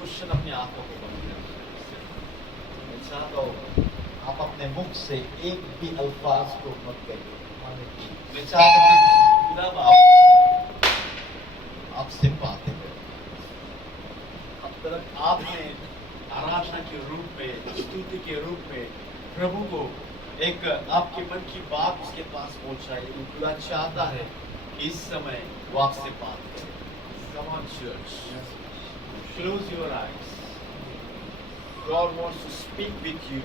Question अपनी आंखों को बंद करें। मैं चाहता हूँ आप अपने मुख से एक भी अल्फाज को मत करिए। मैं चाहता हूँ कि खुदा बाप आपसे बातें करें। अब तक आपने आराधना के रूप में, स्तुति के रूप में प्रभु को एक आपके मन की बात उसके पास पहुंचाई। लेकिन खुदा चाहता है कि इस समय वो आपसे बात करे। Come on, church. Close your eyes. God wants to speak with you.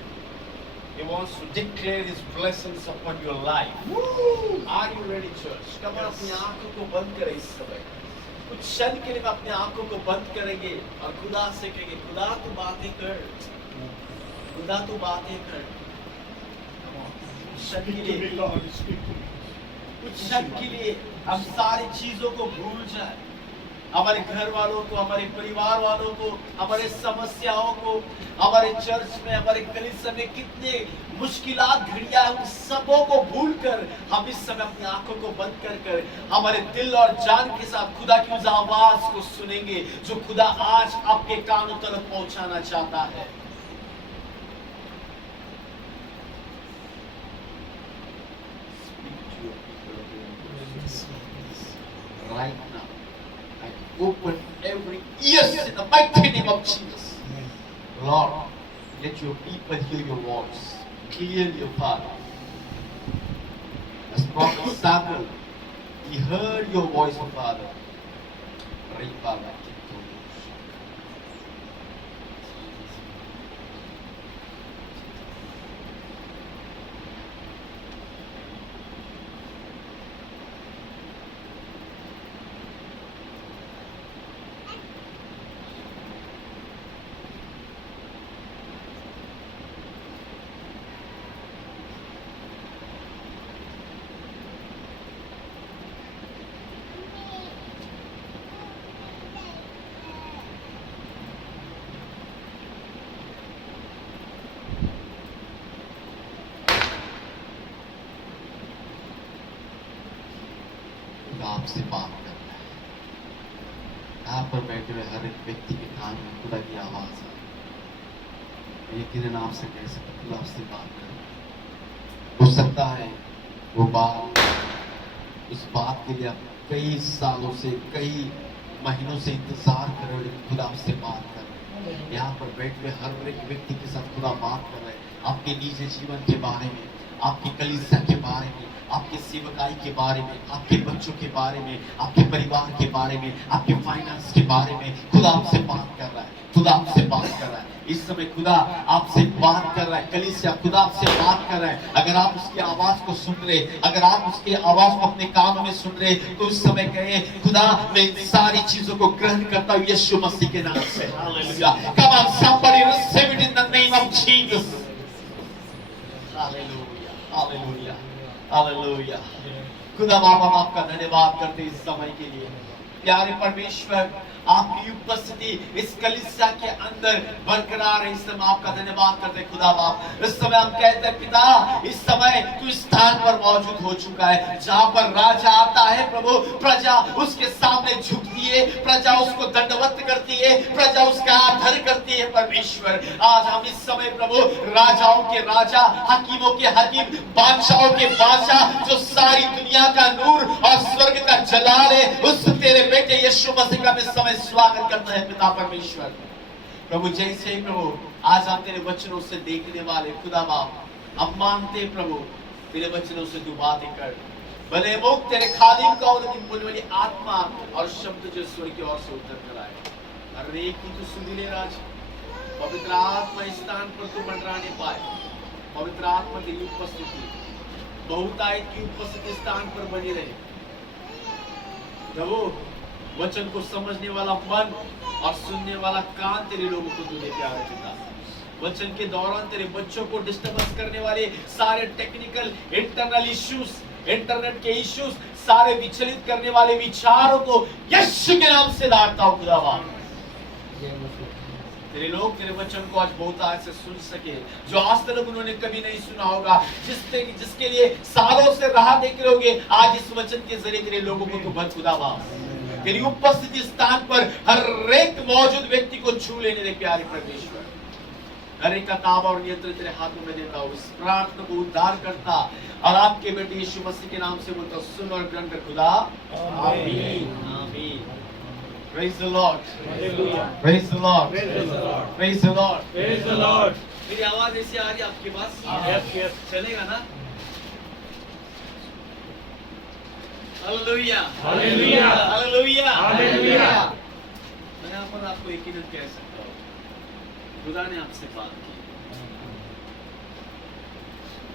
He wants to declare His blessings upon your life. Are you ready, church? Come on, अपनी आंखों को बंद करें इस समय। कुछ क्षण के लिए अपनी आंखों को बंद करेंगे और खुदा से कहेंगे, खुदा तू बातें कर, खुदा तू बातें कर। कुछ क्षण के लिए हम सारी चीजों को भूल जाए, हमारे घर वालों को, हमारे परिवार वालों को, हमारे समस्याओं को, हमारे चर्च में, हमारे कलीसिया में कितने मुश्किलात घड़ियां हैं, उन सबों को भूलकर हम इस समय अपनी आंखों को बंद कर हमारे दिल और जान के साथ खुदा की उस आवाज को सुनेंगे जो खुदा आज आपके कानों तक पहुंचाना चाहता है। Right now, I open every ears in the mighty name of Jesus. Lord, let your people hear your voice clearly, Father. As Prophet Samuel, he heard your voice, Father. आपसे बात करना है। यहाँ पर बैठे हुए हर एक व्यक्ति के कान में खुदा की आवाज है। यकीनन आपसे कह सकते खुदा आपसे बात कर। हो सकता है वो बात, उस बात के लिए आप कई सालों से, कई महीनों से इंतजार कर रहे हो, लेकिन खुदा आपसे बात कर रहे हैं। यहाँ पर बैठे हुए हर एक व्यक्ति के साथ खुदा बात कर रहे हैं, आपके निजी जीवन के बारे में, आपकी कलीसिया के बारे में, आपके सेवकाई के बारे में, आपके बच्चों के बारे में, आपके परिवार के बारे में, आपके फाइनेंस के बारे में खुदा आपसे बात कर रहा है। खुदा आपसे बात कर रहा है। इस समय खुदा आपसे बात कर रहा है। कलीसिया खुदा आपसे बात कर रहा है। अगर आप उसकी आवाज को सुन रहे, अगर आप उसकी आवाज को अपने कानों में सुन रहे, तो उस समय कहे, खुदा मैं इन सारी चीजों को ग्रहण करता हूँ यीशु मसीह के नाम से। Hallelujah. Come on, somebody receive it in the name of Jesus. Hallelujah, hallelujah, hallelujah. खुदा बाप हम आपका धन्यवाद करते इस समय के लिए। प्यारे परमेश्वर, आपकी उपस्थिति इस कलीसिया के अंदर बरकरार है। इस समय आपका धन्यवाद करते खुदा बाप। इस समय हम कहते हैं पिता, इस समय तू इस स्थान पर मौजूद हो चुका है जहाँ पर राजा आता है प्रभु, प्रजा उसके सामने झुकती है, प्रजा उसको दंडवत करती है, प्रजा उसका आदर करती है। परमेश्वर, आज हम इस समय प्रभु राजाओं के राजा, हकीमों के हकीम, बादशाहों के बादशाह, जो सारी दुनिया का नूर और स्वर्ग का जलाल है, उस तेरे बेटे यीशु मसीह का इस समय स्वागत करता है पिता परमेश्वर। प्रभु जैसे ही प्रभु आज हम तेरे वचनों से देखने वाले खुदा बाप, हम मांगते प्रभु तेरे वचनों से तू बातें कर। भले मुख तेरे खादिम का हो, लेकिन बोलने वाली आत्मा और शब्द जो स्वर की ओर से उतर कर आए। हर एक की तू सुधी ले राज। पवित्र आत्मा इस स्थान पर तू मंडराने पाए। पवित्र आत्मा तेरी उपस्थिति, बहुतायत की उपस्थिति स्थान पर बनी रहे। प्रभु वचन को समझने वाला मन और सुनने वाला कान तेरे लोगों को तू दे प्यारे पिता। वचन के दौरान तेरे बच्चों को डिस्टर्बेंस करने वाले सारे टेक्निकल इंटरनल इश्यूज, इंटरनेट के इश्यूज, सारे विचलित करने वाले विचारों को यीशु के नाम से लाता हूं खुदा बाप। तेरे लोग तेरे वचन को आज बहुत आज से सुन सके, जो आज तक उन्होंने कभी नहीं सुना होगा, जिसके लिए सालों से राह देख रहे होंगे, आज इस वचन के जरिए तेरे लोगों को तू बल खुदाबाद तेरी उपस्थिति स्थान पर हर एक मौजूद व्यक्ति को छू लेने दे प्यारे परमेश्वर। हर एक का ताबा और नियंत्रण तेरे हाथों में देता हूं। इस प्रार्थना को उद्धार करता और आपके बेटे यीशु मसीह के नाम से बोलता हूं, सुन और ग्रहण कर खुदा। आमीन आमीन। Praise the Lord. Hallelujah. Praise the Lord. Praise the Lord. Praise the Lord. Praise the Lord. मेरी आवाज ऐसी आ रही है आपके पास? Yes, yes. चलेगा ना? Hallelujah hallelujah hallelujah hallelujah. मैं यहाँ पर आपको यकीनन कह सकता हूँ, खुदा ने आपसे बात की,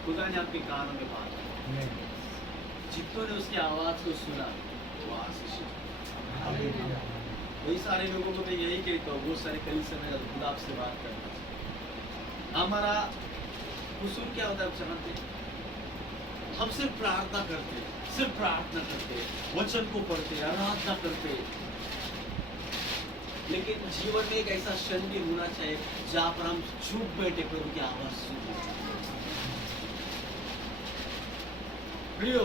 खुदा ने आपके कानों में बात की। जितनों ने उसकी आवाज को सुना वो आशीषित। वही सारे लोगों को मैं यही कहता हूँ, वो सारे कलीसिया में खुदा आपसे बात करना चाहिए। हमारा कसूर क्या होता है आप जानते हैं? हम सिर्फ प्रार्थना करते, सिर्फ प्रार्थना करते, वचन को पढ़ते, आराधना करते, लेकिन जीवन में एक ऐसा क्षण भी होना चाहिए जहां पर हम चुप बैठे प्रभु की आवाज सुनते। प्रियो,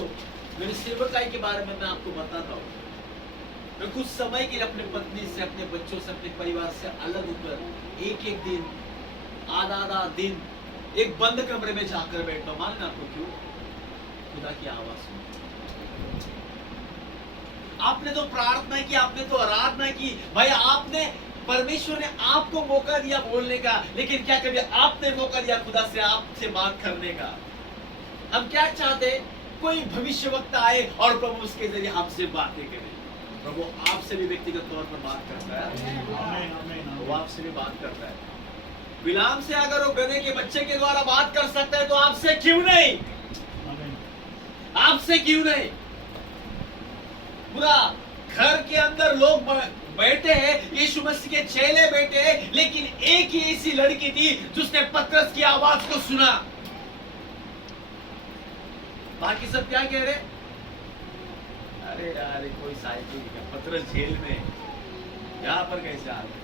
मेरे सेवकाई के बारे में मैं आपको बताता हूँ। मैं कुछ समय के लिए अपने पत्नी से, अपने बच्चों से, अपने परिवार से अलग होकर एक एक दिन, आधा दिन एक बंद कमरे में जाकर बैठता हूँ। मालूम आपको क्यों? खुदा की आवाज सुन। आपने तो प्रार्थना की, आपने तो आराधना की, भाई आपने, परमेश्वर ने आपको मौका दिया बोलने का, लेकिन क्या कभी आपने मौका दिया खुदा से आपसे बात करने का? हम क्या चाहते? कोई भविष्यवक्ता आए और प्रभु उसके जरिए आपसे बातें करे। प्रभु आपसे भी व्यक्तिगत तौर पर बात करता है, वो आपसे भी बात करता है। बिलाम से अगर वो गधे के बच्चे के द्वारा बात कर सकता है तो आपसे क्यों नहीं? आपसे क्यों नहीं? पूरा घर के अंदर लोग बैठे हैं, यीशु मसीह के चेले बैठे हैं, लेकिन एक ही ऐसी लड़की थी जिसने पतरस की आवाज को सुना। बाकी सब क्या कह रहे? अरे यार कोई साइकिल का पतरस जेल में, यहाँ पर कैसे आ गए?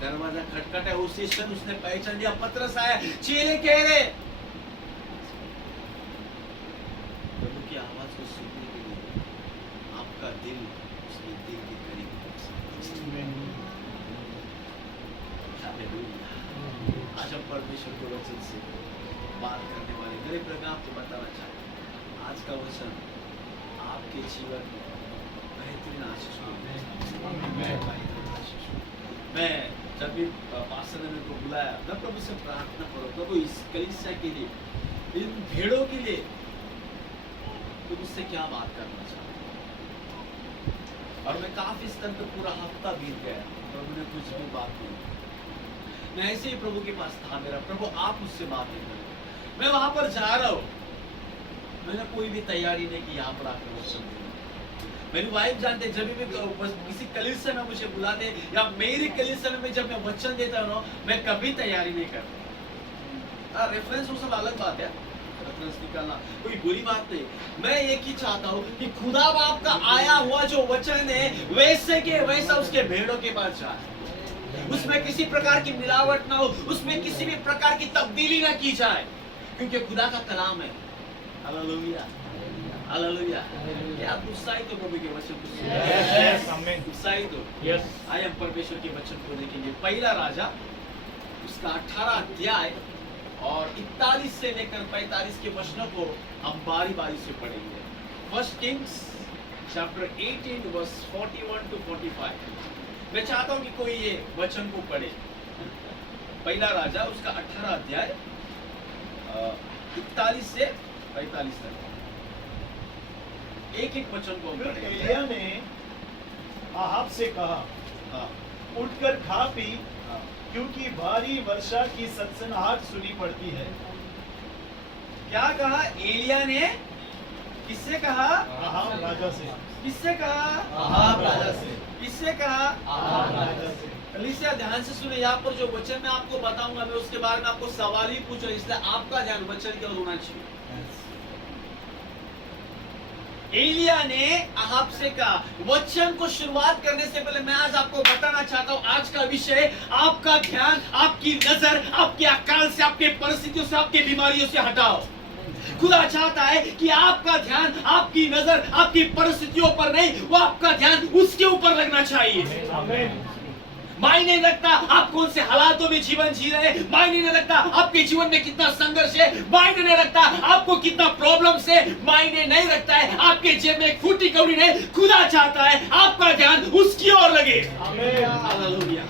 दरवाजा खटखट है, उसी क्षण उसने पहचान दिया पतरस आया। चेले कह रहे प्रभु की आवाज को सुनने के लिए आपका दिल उसके दिल के करीब पहुंच सकता है। आज हम परमेश्वर के वचन से बात करने वाले मेरे प्रकार आपको बताना चाहते हैं, आज का वचन आपके जीवन में बेहतरीन आशीष को मैं जब भी पास्टर ने मेरे को बुलाया, मैं प्रभु से प्रार्थना करो, प्रभु इस कलीसिया के लिए, इन भेड़ों के लिए तुम उससे क्या बात करना चाहते? और मैं काफी स्तर पर पूरा हफ्ता बीत गया, प्रभु ने कुछ भी बात नहीं। मैं ऐसे ही प्रभु के पास था, मेरा प्रभु आप मुझसे बातें करो। मैं वहां पर जा रहा हूँ, मैंने कोई भी तैयारी नहीं की यहाँ पर आकर वचन देना। मेरी वाइफ जानते, जब भी किसी कलीसिया में मुझे बुलाते या मेरी कलीसिया में जब मैं वचन देता हूँ, मैं कभी तैयारी नहीं करता। रेफरेंस वो सब अलग बात है, रेफरेंस निकालना कोई बुरी बात नहीं। मैं एक ही चाहता हूँ कि खुदा बाप का आया हुआ जो वचन है वैसे के वैसा उसके भेड़ों के पास जाए, उसमें किसी प्रकार की मिलावट ना हो, उसमें किसी भी प्रकार की तब्दीली ना की जाए, क्योंकि खुदा का कलाम है। Hallelujah hallelujah. क्या आप उत्साहित हो प्रभु के वचन को सुनने? यस आमीन। उत्साहित हो? यस। आइए हम परमेश्वर के वचन को देखेंगे। पहला राजा उसका 18 अध्याय और 41 से लेकर 45 के वचनों को हम बारी-बारी से पढ़ेंगे। First Kings chapter 18 verse 41 to 45। मैं चाहता हूं कि कोई ये वचन को पढ़े। पहला राजा उसका 18 अध्याय 41 से 45 तक एक एक वचन को फिर एलिया ने आहाब से कहा, हाँ, उठकर खा पी, हाँ, क्योंकि भारी वर्षा की सनसनाहट सुनी पड़ती है। क्या कहा एलिया ने? किससे कहा? आहाब राजा से। किससे कहा? आहाब राजा से। किससे कहा? आहाब राजा से। कलीसिया ध्यान से सुने, यहाँ पर जो वचन मैं आपको बताऊंगा, मैं उसके बारे में आपको सवाल ही पूछ रहा हूं, इसलिए आपका ध्यान वचन की ओर होना चाहिए। एलिया ने अहाब से कहा। वचन को शुरुआत करने से पहले मैं आज आपको बताना चाहता हूं, आज का विषय आपका ध्यान, आपकी नजर, आपके अकाल से, आपके परिस्थितियों से, आपके बीमारियों से हटाओ। खुदा चाहता है कि आपका ध्यान, आपकी नजर, आपकी परिस्थितियों पर नहीं, वो आपका ध्यान उसके ऊपर लगना चाहिए। आमीन। मायने नहीं रखता आप कौन से हालातों में जीवन जी रहे हैं, मायने नहीं रखता आपके जीवन में कितना संघर्ष है, मायने नहीं रखता आपको कितना प्रॉब्लम्स है, मायने नहीं रखता है आपके जेब में एक फूटी कौड़ी नहीं। खुदा चाहता है आपका ध्यान उसकी ओर लगे। आमीन। Hallelujah,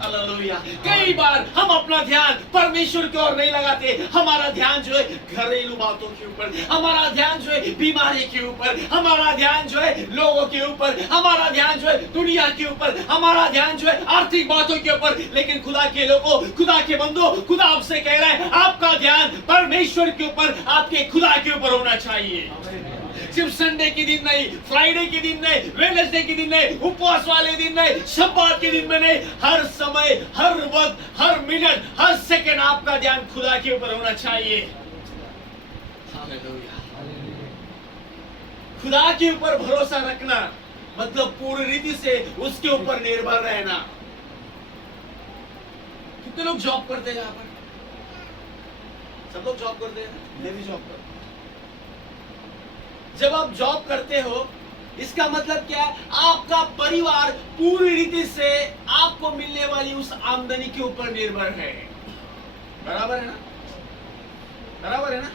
hallelujah. कई बार हम अपना ध्यान परमेश्वर की ओर नहीं लगाते, हमारा ध्यान जो है घरेलू बातों के ऊपर, हमारा ध्यान जो है बीमारी के ऊपर, हमारा ध्यान जो है लोगों के ऊपर, हमारा ध्यान जो है दुनिया के ऊपर, हमारा ध्यान जो है आर्थिक बातों के ऊपर। लेकिन खुदा के लोगों, खुदा के बंदों, खुदा आपसे कह रहा है आपका ध्यान परमेश्वर के ऊपर, आपके खुदा के ऊपर होना चाहिए। सिर्फ संडे के दिन नहीं, फ्राइडे के दिन नहीं, वेडनेसडे के दिन नहीं, उपवास वाले दिन नहीं, शब्बात के दिन में नहीं, हर समय, हर वक्त, हर मिनट, हर सेकंड आपका ध्यान खुदा के ऊपर होना चाहिए। हालेलुया। खुदा के ऊपर भरोसा रखना मतलब पूरी रीति से उसके ऊपर निर्भर रहना। कितने लोग जॉब करते हैं यहाँ पर? सब लोग जॉब करते हैं, मैं भी जॉब करता हूं। जब आप जॉब करते हो इसका मतलब क्या है? आपका परिवार पूरी रीति से आपको मिलने वाली उस आमदनी के ऊपर निर्भर है। बराबर है ना? बराबर है ना?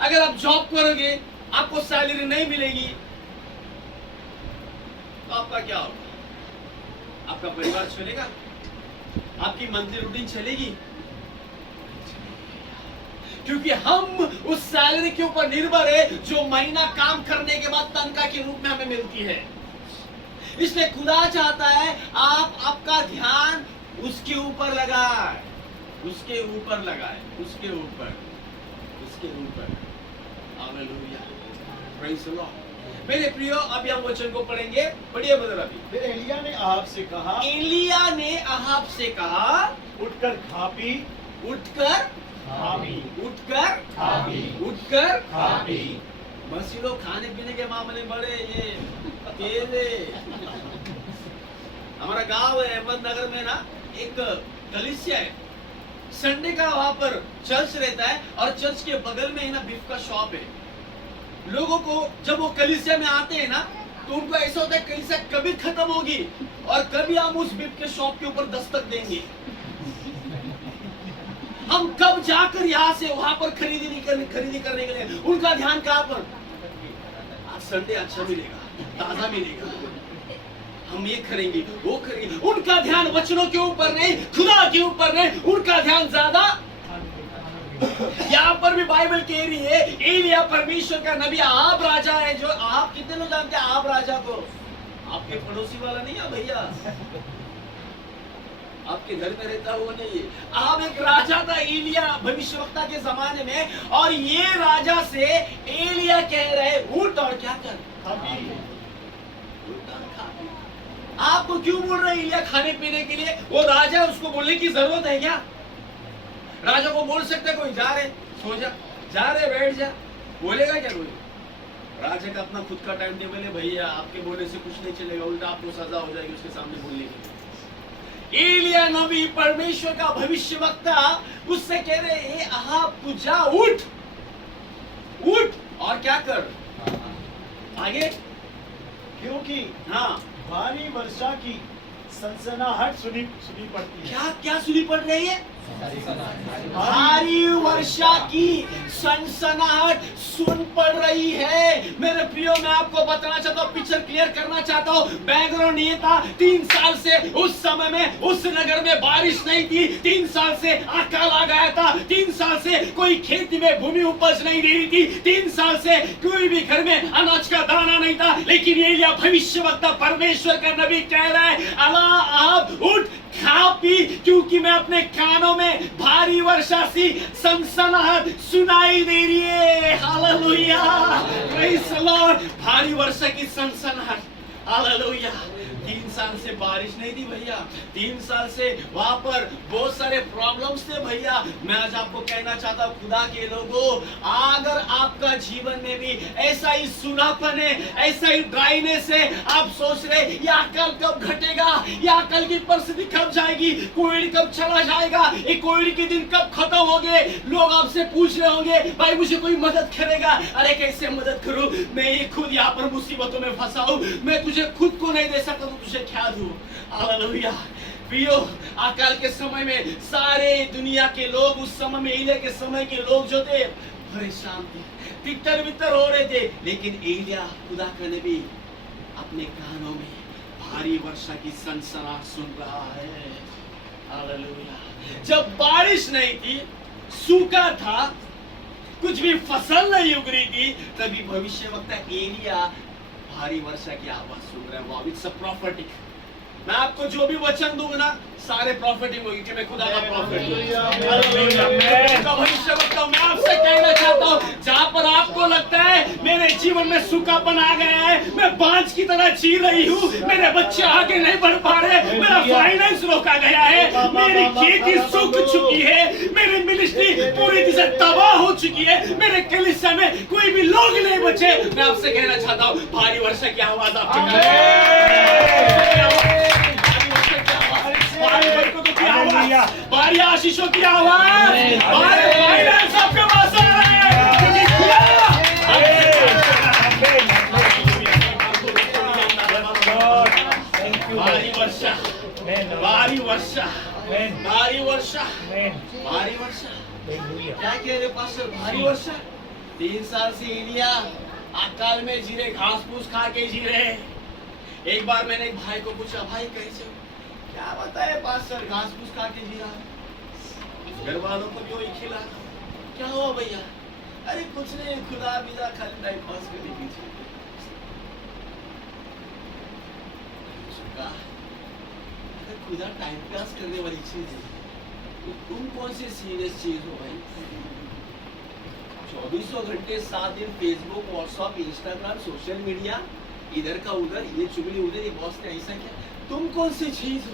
अगर आप जॉब करोगे, आपको सैलरी नहीं मिलेगी तो आपका क्या होगा? आपका परिवार चलेगा? आपकी मंथली रूटीन चलेगी? क्योंकि हम उस सैलरी के ऊपर निर्भर है जो महीना काम करने के बाद तनख्वाह के रूप में हमें मिलती है। इसलिए खुदा चाहता है आप आपका ध्यान उसके ऊपर लगाए, उसके ऊपर लगाए, उसके ऊपर, उसके ऊपर। Hallelujah, praise the Lord. मेरे प्रियो, अभी हम वचन को पढ़ेंगे। पढ़िए ब्रदर। अभी फिर एलिया ने अहाब से कहा, एलिया ने अहाब से कहा, उठकर खा पी, उठकर खा पी, उठकर खा पी, उठकर खा पी। बस ये लोग खाने पीने के मामले में बड़े ये तेज है। हमारा गांव है अहमदनगर में ना, एक कलीसिया है। संडे का वहां पर चर्च रहता है और चर्च के बगल में ही ना बीफ का शॉप है। लोगों को जब वो कलीसिया में आते हैं ना तो उनको ऐसा होता है कलीसिया कभी खत्म होगी और कभी हम उस बीफ के शॉप के ऊपर दस्तक देंगे। हम कब जाकर यहाँ से वहां पर खरीदी करने के लिए। उनका ध्यान कहाँ पर? आज संडे अच्छा मिलेगा, ताजा मिलेगा, हम ये करेंगे, वो करेंगे। उनका ध्यान वचनों के ऊपर नहीं, खुदा के ऊपर नहीं, उनका ध्यान ज्यादा। यहाँ पर भी बाइबल कह रही है एलिया परमेश्वर का नबी, अहाब राजा है। जो आप कितने लोग जानते हैं अहाब राजा को? आपके पड़ोसी वाला नहीं है भैया, आपके घर में रहता हुआ नहीं है। अहाब एक राजा था एलिया भविष्यवक्ता के जमाने में, और ये राजा से एलिया कह रहे उठ और क्या कर, खा पी। उठ और खा। आपको क्यों बोल रहे एलिया खाने पीने के लिए? वो राजा, उसको बोलने की जरूरत है क्या? राजा को बोल सकते कोई जा रहे सो जा रहे बैठ जा, बोलेगा क्या कोई? राजा का अपना खुद का टाइम टेबल है भैया, आपके बोलने से कुछ नहीं चलेगा, उल्टा आपको सजा हो जाएगी उसके सामने बोलने की। एलिया नबी परमेश्वर का भविष्यवक्ता उससे कह रहे हैं अहाब तू जा, उठ उठ और क्या कर आगे। क्योंकि हाँ, भारी वर्षा की सनसनाहट सुनी पड़ती है। क्या क्या सुनी पड़ रही है? भारी वर्षा की सनसनाहट सुन पड़ रही है। मेरे प्रियो, मैं आपको बताना चाहता हूँ, पिक्चर क्लियर करना चाहता हूँ। बैकग्राउंड ये था, 3 साल से उस समय में उस नगर में बारिश नहीं थी, 3 साल से अकाल आ गया था, 3 साल से कोई खेती में भूमि उपज नहीं दे रही थी, 3 साल से कोई भी घर में अनाज का दाना नहीं था। लेकिन एलिया भविष्यवक्ता परमेश्वर का नबी कह रहा है अहाब उठ खा पी, क्योंकि मैं अपने कानों में भारी वर्षा सी सनसनाहट सुनाई दे रही है। Hallelujah, praise the Lord. भारी वर्षा की सनसनाहट, हालेलुया। 3 साल से बारिश नहीं थी भैया, 3 साल से वहां पर बहुत सारे प्रॉब्लम्स थे भैया। मैं आज आपको कहना चाहता हूँ खुदा के लोगों, अगर आपका जीवन में भी ऐसा ही सुनापन है, ऐसा ही ड्राइनेस है, आप सोच रहे ये अकाल कब घटेगा, ये अकाल की परिस्थिति कब जाएगी, कोविड कब चला जाएगा, ये कोविड के दिन कब खत्म होंगे, लोग आपसे पूछ रहे होंगे भाई मुझे कोई मदद करेगा। अरे कैसे मदद करूं, मैं ये खुद यहाँ पर मुसीबतों में फंसा हूं, मैं तुझे खुद को नहीं दे सकता तो तुझे क्या दूं। हालेलुया। प्रियो, अकाल के समय में सारे दुनिया के लोग, उस समय में एलिया के समय के लोग जो थे परेशान थे, तितर बितर हो रहे थे, लेकिन एलिया खुदा का नबी अपने कानों में भारी वर्षा की सनसनाहट सुन रहा है। हालेलुया। जब बारिश नहीं थी, सूखा था, कुछ भी फसल नहीं उग रही थी, तभी भविष्यवक्ता एलिया भारी वर्षा की आवाज सुन रहा है। वाह, इट्स अ प्रॉफिटिक। मैं आपको जो भी वचन दूंगा ना, सारे प्रॉफिटिंग होगी कि मैं खुदा का प्रॉफिट हूं। मैं भविष्यवक्ता हूं। मैं आपसे कहना चाहता हूं, जहां पर आपको लगता है मेरे जीवन में सूखापन आ गया है, मैं बांझ की तरह जी रही हूं, मेरे बच्चे आगे नहीं बढ़ पा रहे, मेरा फाइनेंस रोका गया है, मेरी खेती सूख चुकी है, मेरी मिनिस्ट्री पूरी तरह से तबाह हो चुकी है, मेरे कलीसिया में कोई भी लोग नहीं बचे, मैं आपसे कहना चाहता हूं भारी वर्षा की आवाज भारी आशीषों की आवाज, भारी फाइनेंस आपके पास आ रहा है, क्योंकि भारी वर्षा, भारी वर्षा, भारी वर्षा, भारी वर्षा। क्या कह रहे पास्टर, भारी वर्षा। 3 साल से एलिया अकाल में जी रहे, घास फूस खा के जी रहे। एक बार मैंने एक भाई को पूछा, भाई कैसे हो? क्या बताए पास्टर, घास फूस खा के जी रहा, घर वालों को भी वही खिला। क्या हुआ भैया? अरे कुछ नहीं, खुदा बिदा खाली टाइम पास करने की चीज। खुदा टाइम पास करने वाली चीज है, तो तुम कौन सी सीरियस चीज हो भाई? 24 घंटे 7 दिन Facebook, WhatsApp, Instagram, social media, इधर का उधर, ये चुगली उधर, ये बॉस ने ऐसा किया, तुम कौन सी चीज हो?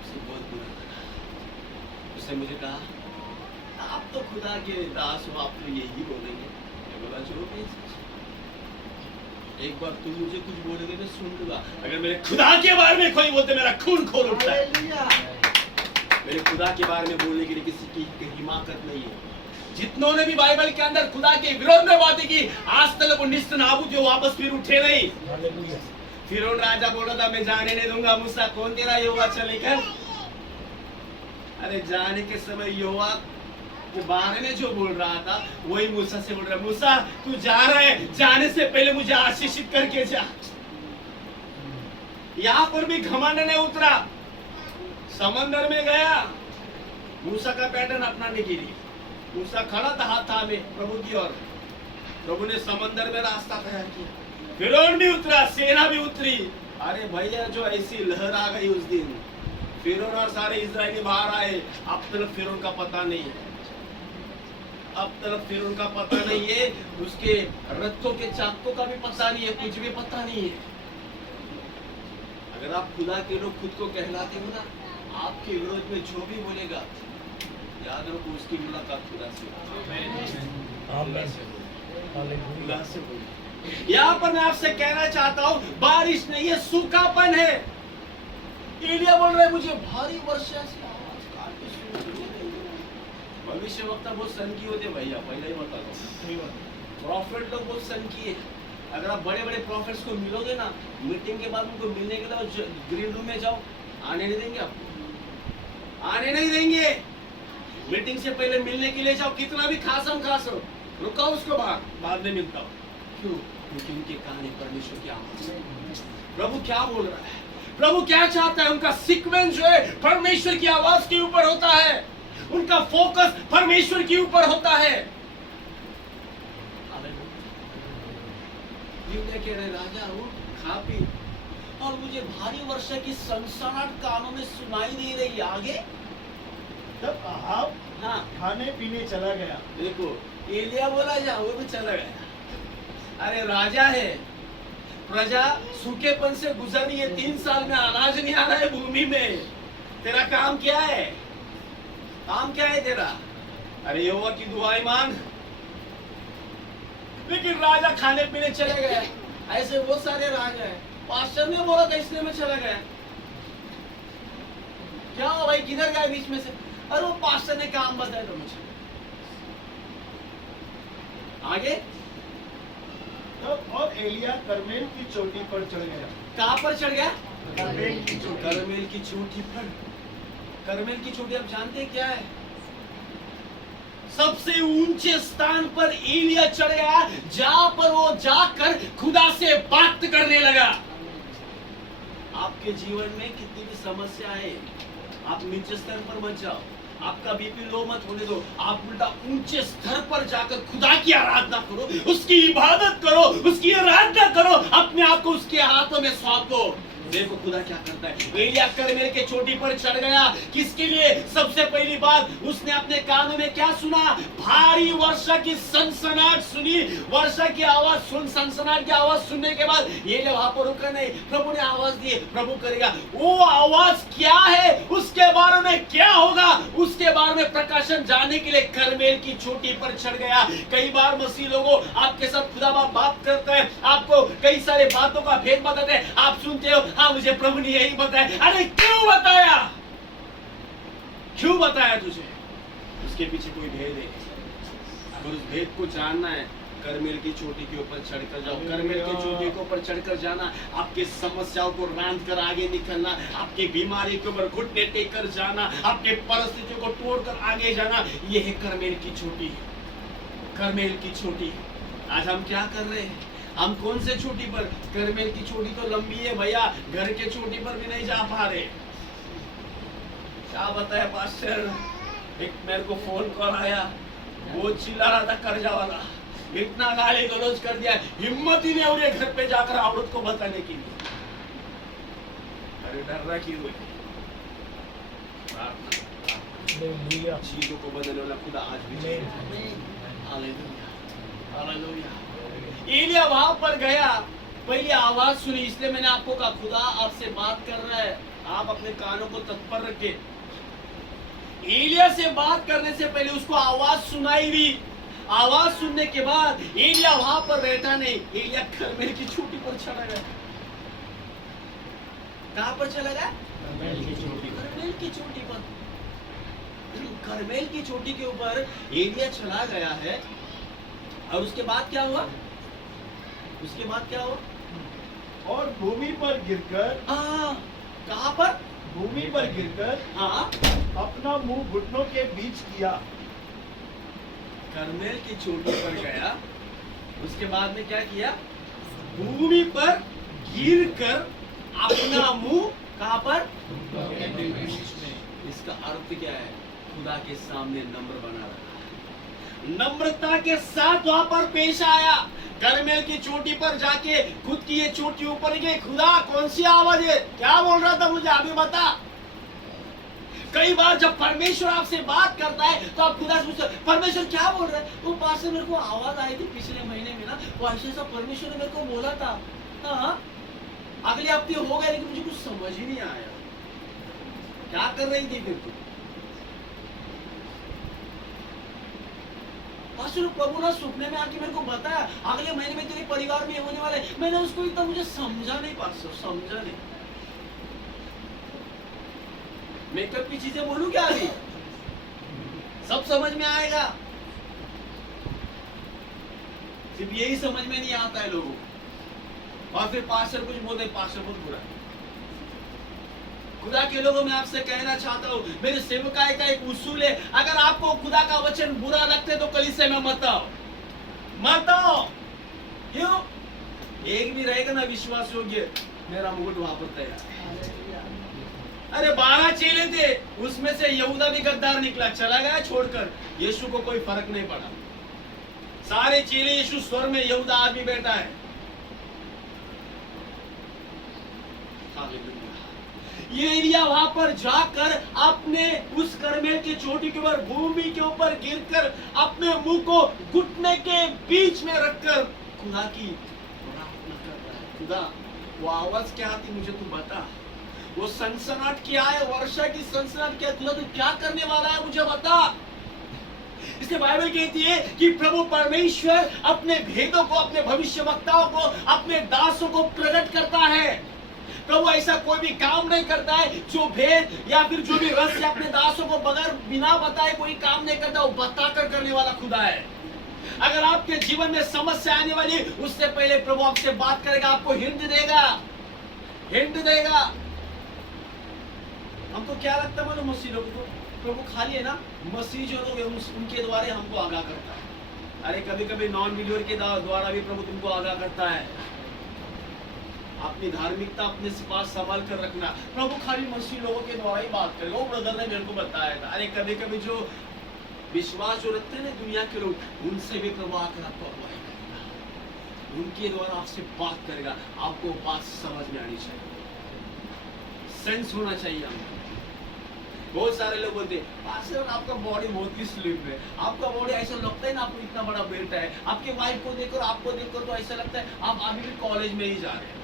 उसे बहुत बुरा लगा। उसने मुझे कहा आप तो खुदा के दास हो, आप तो यही बोलेंगे। मैं बोला चलो एक बार तुम मुझे कुछ बोलोगे मैं सुन लूंगा, अगर मेरे खुदा के बारे में कोई बोलते मेरा खून खोल उठता है। मेरे खुदा के बारे में बोलने के लिए किसी की हिमाकत नहीं है। जितनों ने भी बाइबल के अंदर खुदा के विरोध में बातें की, आज तक वो निस्त नाबूद जो वापस फिर उठे नहीं। फिरौन राजा बोल रहा था मैं जाने नहीं दूंगा, मूसा कौन तेरा यहोवा चलेकर? अरे जाने के समय यहोवा के बारे में जो बोल रहा था वही मूसा से बोल रहा है, मूसा तू जा रहा है, जाने से पहले मुझे आशीषित करके जा। यहाँ पर भी घमंड ने उतरा, समंदर में गया, मूसा का पैटर्न अपनाने के लिए। मूसा खड़ा था हाथ थामे प्रभु की ओर, प्रभु ने समंदर में रास्ता तैयार किया। फिरौन भी उतरा, सेना भी उतरी। अरे भैया जो ऐसी लहर आ गई उस दिन, फिरौन और सारे इजरायली बाहर आए। अब तरफ फिरौन का पता नहीं है, अब तरफ फिरौन का पता नहीं है, उसके रथों के चाकों का भी पता नहीं है, कुछ भी पता नहीं है। अगर आप खुदा के लोग खुद को कहलाते हो ना, आपके विरोध में जो भी बोलेगा याद रखो उसकी मुलाकात खुदा से होगी। यहाँ पर मैं आपसे कहना चाहता हूँ बारिश नहीं है, सूखापन है। एलिया बोल रहे मुझे भारी वर्षा से आवाज काफी सुन। भविष्यवक्ता बहुत सनकी होते भैया, पहले ही बता दो। प्रॉफिट लोग बहुत सनकी है। अगर आप बड़े बड़े प्रॉफिट्स को मिलोगे ना, मीटिंग के बाद उनको मिलने के बाद ग्रीन रूम में जाओ, आने नहीं देंगे आपको, आने नहीं देंगे। मीटिंग से पहले मिलने के लिए जाओ, कितना भी खासम खास हो, रुकाओ उसको बाहर, बाद में मिलता हूँ। क्यों? क्योंकि उनके कान है परमेश्वर की आवाज। प्रभु क्या बोल रहा है, प्रभु क्या चाहता है, उनका सीक्वेंस जो है परमेश्वर की आवाज के ऊपर होता है, उनका फोकस परमेश्वर के ऊपर होता है। कह रहे राजा उठ खा पी, और मुझे भारी वर्षा की सनसनाहट कानों में सुनाई दे रही। आगे तब अहाब हाँ खाने पीने चला गया। देखो एलिया बोला जा, वो भी चला गया। अरे राजा है, प्रजा सूखेपन से गुजर रही है, 3 साल में अनाज नहीं आ रहा है भूमि में। तेरा काम क्या है? काम क्या है तेरा? अरे यहोवा की दुआएं मांग। लेकिन राजा खाने पीने चले गए। ऐसे बहुत सारे राजा हैं। पास्टर ने बोला था इसलिए मैं चला गया। क्या हुआ भाई, किधर गए बीच में से? अरे वो पास्टर ने काम बताया तो मुझे। आगे तब और एलिया करमेल की चोटी पर चढ़ गया। कहां पर चढ़ गया? करमेल की चोटी। करमेल की चोटी पर। करमेल की चोटी आप जानते हैं क्या है? सबसे ऊंचे स्थान पर एलिया चढ़ गया, जहां पर वो जाकर खुदा से बात करने लगा। आपके जीवन में कितनी भी समस्या है, आप नीचे स्तर पर मत जाओ, आपका बीपी लो मत होने दो। आप उल्टा ऊंचे स्तर पर जाकर खुदा की आराधना करो, उसकी इबादत करो, उसकी आराधना करो, अपने आप को उसके हाथों में सौंप दो। देखो खुदा क्या करता है। एलिया करमेल के चोटी पर चढ़ गया। किसके लिए? सबसे पहली बात, उसने अपने कानों में क्या सुना? भारी वर्षा की सनसनाहट सुनी। वर्षा की आवाज सुन, सनसनाहट की आवाज सुनने के बाद एलिया वहां पर रुका नहीं। प्रभु ने आवाज दी, प्रभु करेगा। वो आवाज क्या है, उसके बारे में क्या होगा, उसके बारे में प्रकाशन जानने के लिए करमेल की चोटी पर चढ़ गया। कई बार मसीह लोगों आपके साथ खुदा बात करता है, आपको कई सारे बातों का भेद बताते हैं, आप सुनते हो, हाँ मुझे प्रभु ने यही बताया। अरे क्यों बताया? क्यों बताया तुझे? उसके पीछे कोई भेद है। अगर उस भेद को जानना है, करमेल की चोटी के ऊपर चढ़कर जाओ। करमेल की चोटी के ऊपर चढ़कर जाना, आपके समस्याओं को रांध कर आगे निकलना, आपकी बीमारी के ऊपर घुटने टेक कर जाना, आपके परिस्थितियों को तोड़कर आगे जाना, यह है करमेल की चोटी। करमेल की चोटी। आज हम क्या कर रहे हैं? हम कौन से चोटी पर? करमेल की चोटी तो लंबी है भैया, घर के चोटी पर भी नहीं जा पा रहे। क्या बताया पास्टर, एक मेरे को फोन कॉल आया, वो चिल्ला रहा था कर्जा वाला, इतना गाली गलौज कर दिया, हिम्मत ही नहीं हो रही घर पे जाकर औरत को बताने के लिए। अरे डर रहा क्यों है? हालेलुया। चीजों को बदलने वाला खुदा आज भी है। Hallelujah, hallelujah. एलिया वहां पर गया, पहली आवाज सुनी, इसलिए मैंने आपको कहा खुदा आपसे बात कर रहा है, आप अपने कानों को तत्पर रखें। एलिया से बात करने से पहले उसको आवाज सुनाई दी। आवाज सुनने के बाद एलिया वहां पर बैठा नहीं, एलिया करमेल की चोटी पर चढ़ा गया। कहां पर चला गया? करमेल की चोटी। करमेल की चोटी पर। करमेल की चोटी के ऊपर एलिया चला गया है। और उसके बाद क्या हुआ? उसके बाद क्या हुआ? और भूमि पर गिरकर, कहां पर? भूमि पर गिरकर हाँ, अपना मुंह घुटनों के बीच किया। करमेल की चोटी पर गया, उसके बाद में क्या किया? भूमि पर गिरकर अपना मुंह कहां पर? इसका अर्थ क्या है? खुदा के सामने नम्र बना रहा, नम्रता के साथ वहां पर पेश आया। करमेल की चोटी पर जाके खुद की ये चोटी ऊपर गई। खुदा कौन सी आवाज है? क्या बोल रहा था मुझे अभी बता। कई बार जब परमेश्वर आपसे बात करता है तो आप खुदा से पूछते हैं, परमेश्वर क्या बोल रहा है? वो पास से मेरे को आवाज आई थी पिछले महीने में ना, वो ऐसा परमेश्वर ने मेरे को बोला था। हाँ, अगले हफ्ते हो गया लेकिन मुझे कुछ समझ ही नहीं आया। क्या कर रही थी फिर तू? प्रभु ने सपने में आके मेरे को बताया अगले महीने में तेरे परिवार में होने वाला है। मैंने उसको इतना मुझे समझा नहीं, पास्टर समझा नहीं। मेकअप की चीजें बोलूं क्या अभी? सब समझ में आएगा, सिर्फ यही समझ में नहीं आता है लोगों को। और फिर पास्टर कुछ बोलते, पास्टर बहुत बुरा। खुदा के लोगों में आपसे कहना चाहता हूँ, मेरे सेवकाई का एक उसूल है, अगर आपको खुदा का वचन बुरा लगते तो कलीसिया में मत आओ, मत आओ। क्यों? एक भी रहेगा ना विश्वास योग्य, मेरा मुकुट वहां पर तैयार। अरे 12 चेले थे, उसमें से यहूदा भी गद्दार निकला, चला गया छोड़कर। यीशु को कोई फर्क नहीं पड़ा। सारे चेले यीशु स्वर में, यहूदा आज भी बैठा है। ये एलिया वहां पर जाकर अपने उस करमेल की चोटी के ऊपर, भूमि के ऊपर गिरकर अपने मुंह को घुटने के बीच में रखकर खुदा की प्रार्थना कर रहा है। खुदा वो आवाज क्या आती मुझे तू बता, वो सनसनाहट क्या है, वर्षा की सनसनाहट क्या, खुदा तू क्या करने वाला है मुझे बता। इसलिए बाइबल कहती है कि प्रभु परमेश्वर अपने भेदों को, अपने भविष्यवक्ताओं को, अपने दासों को प्रकट करता है। प्रभु ऐसा कोई भी काम नहीं करता है जो भेद या फिर जो भी रहस्य अपने दासों को बगैर बिना बताए कोई काम नहीं करता, वो बताकर करने वाला खुदा है। अगर आपके जीवन में समस्या आने वाली, उससे पहले प्रभु आपसे बात करेगा, आपको हिंट देगा, हिंट देगा। हमको क्या लगता है मालूम, मसीह लोगों को प्रभु खाली है ना, मसीह जो लोग हैं उनके द्वारा हमको आगाह करता है। अरे कभी कभी नॉन बिलीवर के द्वारा भी प्रभु तुमको आगाह करता है। अपनी धार्मिकता अपने पास संभाल कर रखना। प्रभु खाली मसीह लोगों के द्वारा ही बात करेगा। वो ब्रदर ने मेरे को बताया था, अरे कभी कभी जो विश्वास जो रखते हैं ना दुनिया के लोग, उनसे भी प्रभु आकर आपको अगुवाई करेगा, उनके द्वारा आपसे बात करेगा। आपको बात समझ में आनी चाहिए, सेंस होना चाहिए हमको। बहुत सारे लोग बोलते हैं पास्टर आपका बॉडी बहुत ही स्लिम है, आपका बॉडी ऐसा लगता है ना आपको इतना बड़ा बेल्ट है, आपके वाइफ को देखकर आपको देखकर तो ऐसा लगता है आप अभी भी कॉलेज में ही जा रहे हैं।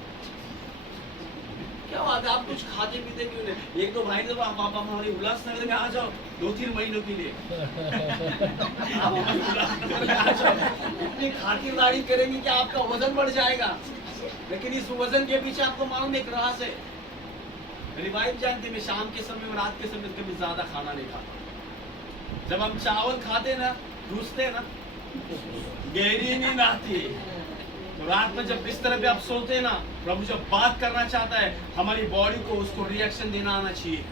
क्या बात है, आप कुछ खाते पीते क्यों नहीं? एक दो भाई तो आप हमारे उल्लासनगर में आ जाओ 2-3 महीनों के लिए आप हमारे उल्लासनगर में आ जाओ, इतनी खातिरदारी करेंगे कि आपका वजन बढ़ जाएगा। लेकिन इस वजन के पीछे आपको मालूम एक राज है। मेरी वाइफ जानती है, मैं शाम के समय में, रात के समय कभी ज्यादा खाना नहीं खाता। जब हम चावल खाते ना, ठूसते ना, गहरी नींद आती है। तो रात में जब बिस्तर पे आप सोते हैं ना, प्रभु जब बात करना चाहता है, हमारी बॉडी को उसको रिएक्शन देना आना चाहिए।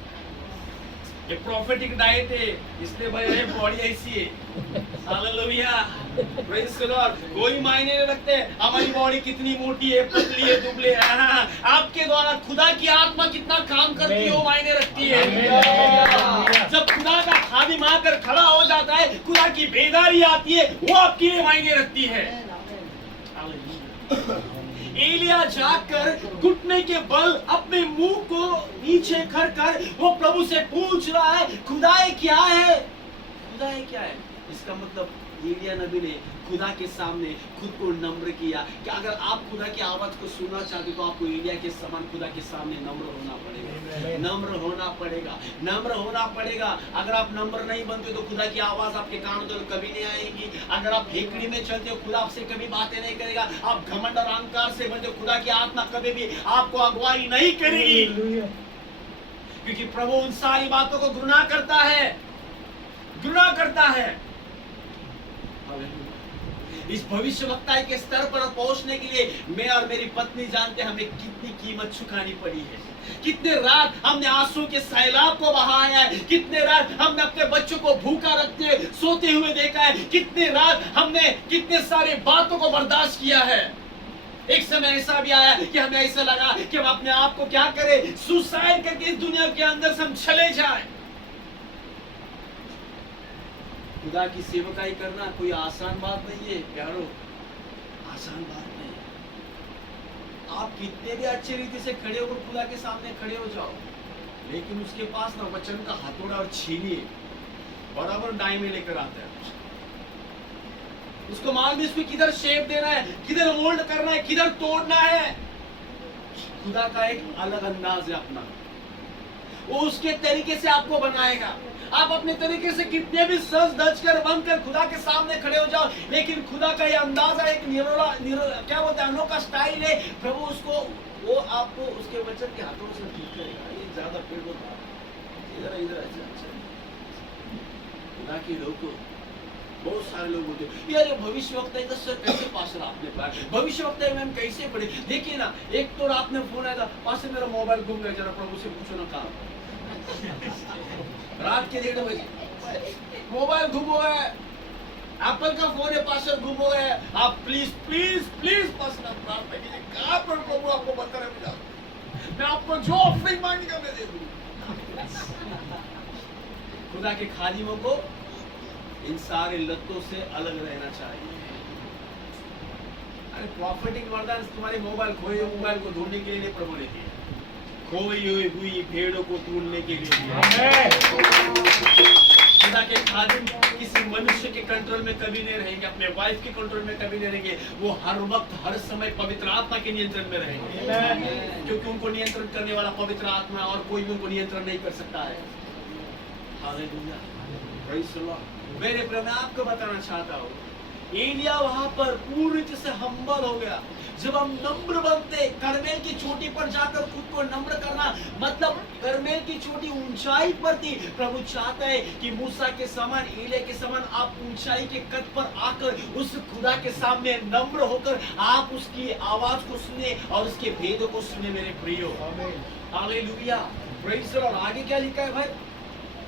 ये प्रोफेटिक डाइट है, इसलिए भाई ये बॉडी ऐसी है। Hallelujah, praise the Lord. कोई मायने नहीं रखते हमारी बॉडी कितनी मोटी है, पतली है, दुबली है। आपके द्वारा खुदा की आत्मा कितना काम करती है वो मायने रखती है। जब खुदा का खादिम आकर खड़ा हो जाता है, खुदा की बेदारी आती है, वो आपके लिए मायने रखती है। एलिया जाकर घुटने के बल अपने मुंह को नीचे कर वो प्रभु से पूछ रहा है, खुदाए क्या है, खुदाए क्या है। इसका मतलब एलिया नबी ने खुदा के सामने खुद को नम्र किया कि अगर आप खुदा की आवाज को सुनना चाहते तो आपको एलिया के समान खुदा के सामने नम्र होना पड़ेगा, नम्र होना पड़ेगा, नम्र होना पड़ेगा। अगर आप नम्र नहीं बनते तो खुदा की आवाज आपके कानों तक कभी नहीं आएगी। अगर आप हेकड़ी में चलते हो, खुदा आपसे कभी बातें नहीं करेगा। आप घमंड और अहंकार से बनते हो, खुदा की आत्मा कभी भी आपको अगुवाई नहीं करेगी, क्योंकि प्रभु उन सारी बातों को घृणा करता है, घृणा करता है। इस भविष्यवक्ता के स्तर पर पहुंचने के लिए मैं और मेरी पत्नी जानते हैं हमें कितनी कीमत चुकानी पड़ी है। कितने रात हमने आंसू के सैलाब को बहाया है, कितने रात हमने अपने बच्चों को भूखा रखते सोते हुए देखा है, कितने रात हमने कितने सारे बातों को बर्दाश्त किया है। एक समय ऐसा भी आया कि हमें ऐसा लगा कि हम अपने आप को क्या करें, सुसाइड करके इस दुनिया के अंदर से हम चले जाएं। खुदा की सेवकाई करना कोई आसान बात नहीं है प्यारो, आसान बात नहीं। आप कितने भी अच्छे रीति से खड़े होकर खुदा के सामने खड़े हो जाओ, लेकिन उसके पास ना वचन का हथौड़ा और छीनी बराबर दाई में लेकर आता है। उसको मालूम है इसको किधर शेप देना है, किधर मोल्ड करना है, किधर तोड़ना है। खुदा का एक अलग अंदाज है अपना, वो उसके तरीके से आपको बनाएगा। आप अपने तरीके से कितने भी सज धज कर बनकर खुदा के सामने खड़े हो जाओ, लेकिन खुदा का ये अंदाजा एक क्या बोलते हैं, अनोखा स्टाइल है। प्रभु उसको वो आपको उसके वचन के हाथों से ठीक करेगा। ये ज्यादा पेड़ इधर इधर अच्छा खुदा के लोग को बहुत सारे लोग बोलते हैं यार ये भविष्यवक्ता है, सर कैसे पास्टर आपने पढ़ा, भविष्यवक्ता है मैम कैसे पढ़े। देखिए ना, एक तो रात में फोन आया था, पास्टर मेरा मोबाइल गुम गया, जरा प्रभु से पूछो ना कहाँ। रात के 1:30 बजे मोबाइल गुम हो गया, एप्पल का फोन है पास्टर गुम हो गया। आप प्लीज प्लीज प्लीज पास्टर प्रार्थना कीजिए, कहाँ पर प्रभु आपको बता रहे, मैं आपको जो ऑफरिंग मांगेगा मैं दे दूंगा। खुदा के खादिमों को इन सारे लत्तों से अलग रहना चाहिए। अरे प्रॉफिटिंग वरदान तुम्हारे मोबाइल खोए मोबाइल को ढूंढने के लिए प्रभु ने दिया, खोई हुई भेड़ों को ढूंढने के लिए दिया। खुदा के खादिम किसी मनुष्य के कंट्रोल में कभी नहीं रहेंगे, अपने वाइफ के कंट्रोल में कभी नहीं रहेंगे। वो हर वक्त हर समय पवित्र आत्मा के नियंत्रण में रहेंगे, क्योंकि उनको नियंत्रण करने वाला पवित्र आत्मा है और कोई भी उनको नियंत्रण नहीं कर सकता है। Hallelujah, praise the Lord. मेरे प्रिय, मैं आपको बताना चाहता हूँ, एलिया वहां पर पूरी तरह से हम्बल हो गया। जब हम नम्र बनते, करमेल की चोटी पर जाकर खुद को नम्र करना, मतलब करमेल की चोटी ऊंचाई पर थी। प्रभु चाहता है कि मूसा के समान, एलिया के समान आप ऊंचाई के कद पर आकर उस खुदा के सामने नम्र होकर आप उसकी आवाज को सुने और उसके भेदों को सुने मेरे प्रियो। Hallelujah, praise the Lord. आगे क्या लिखा है भाई?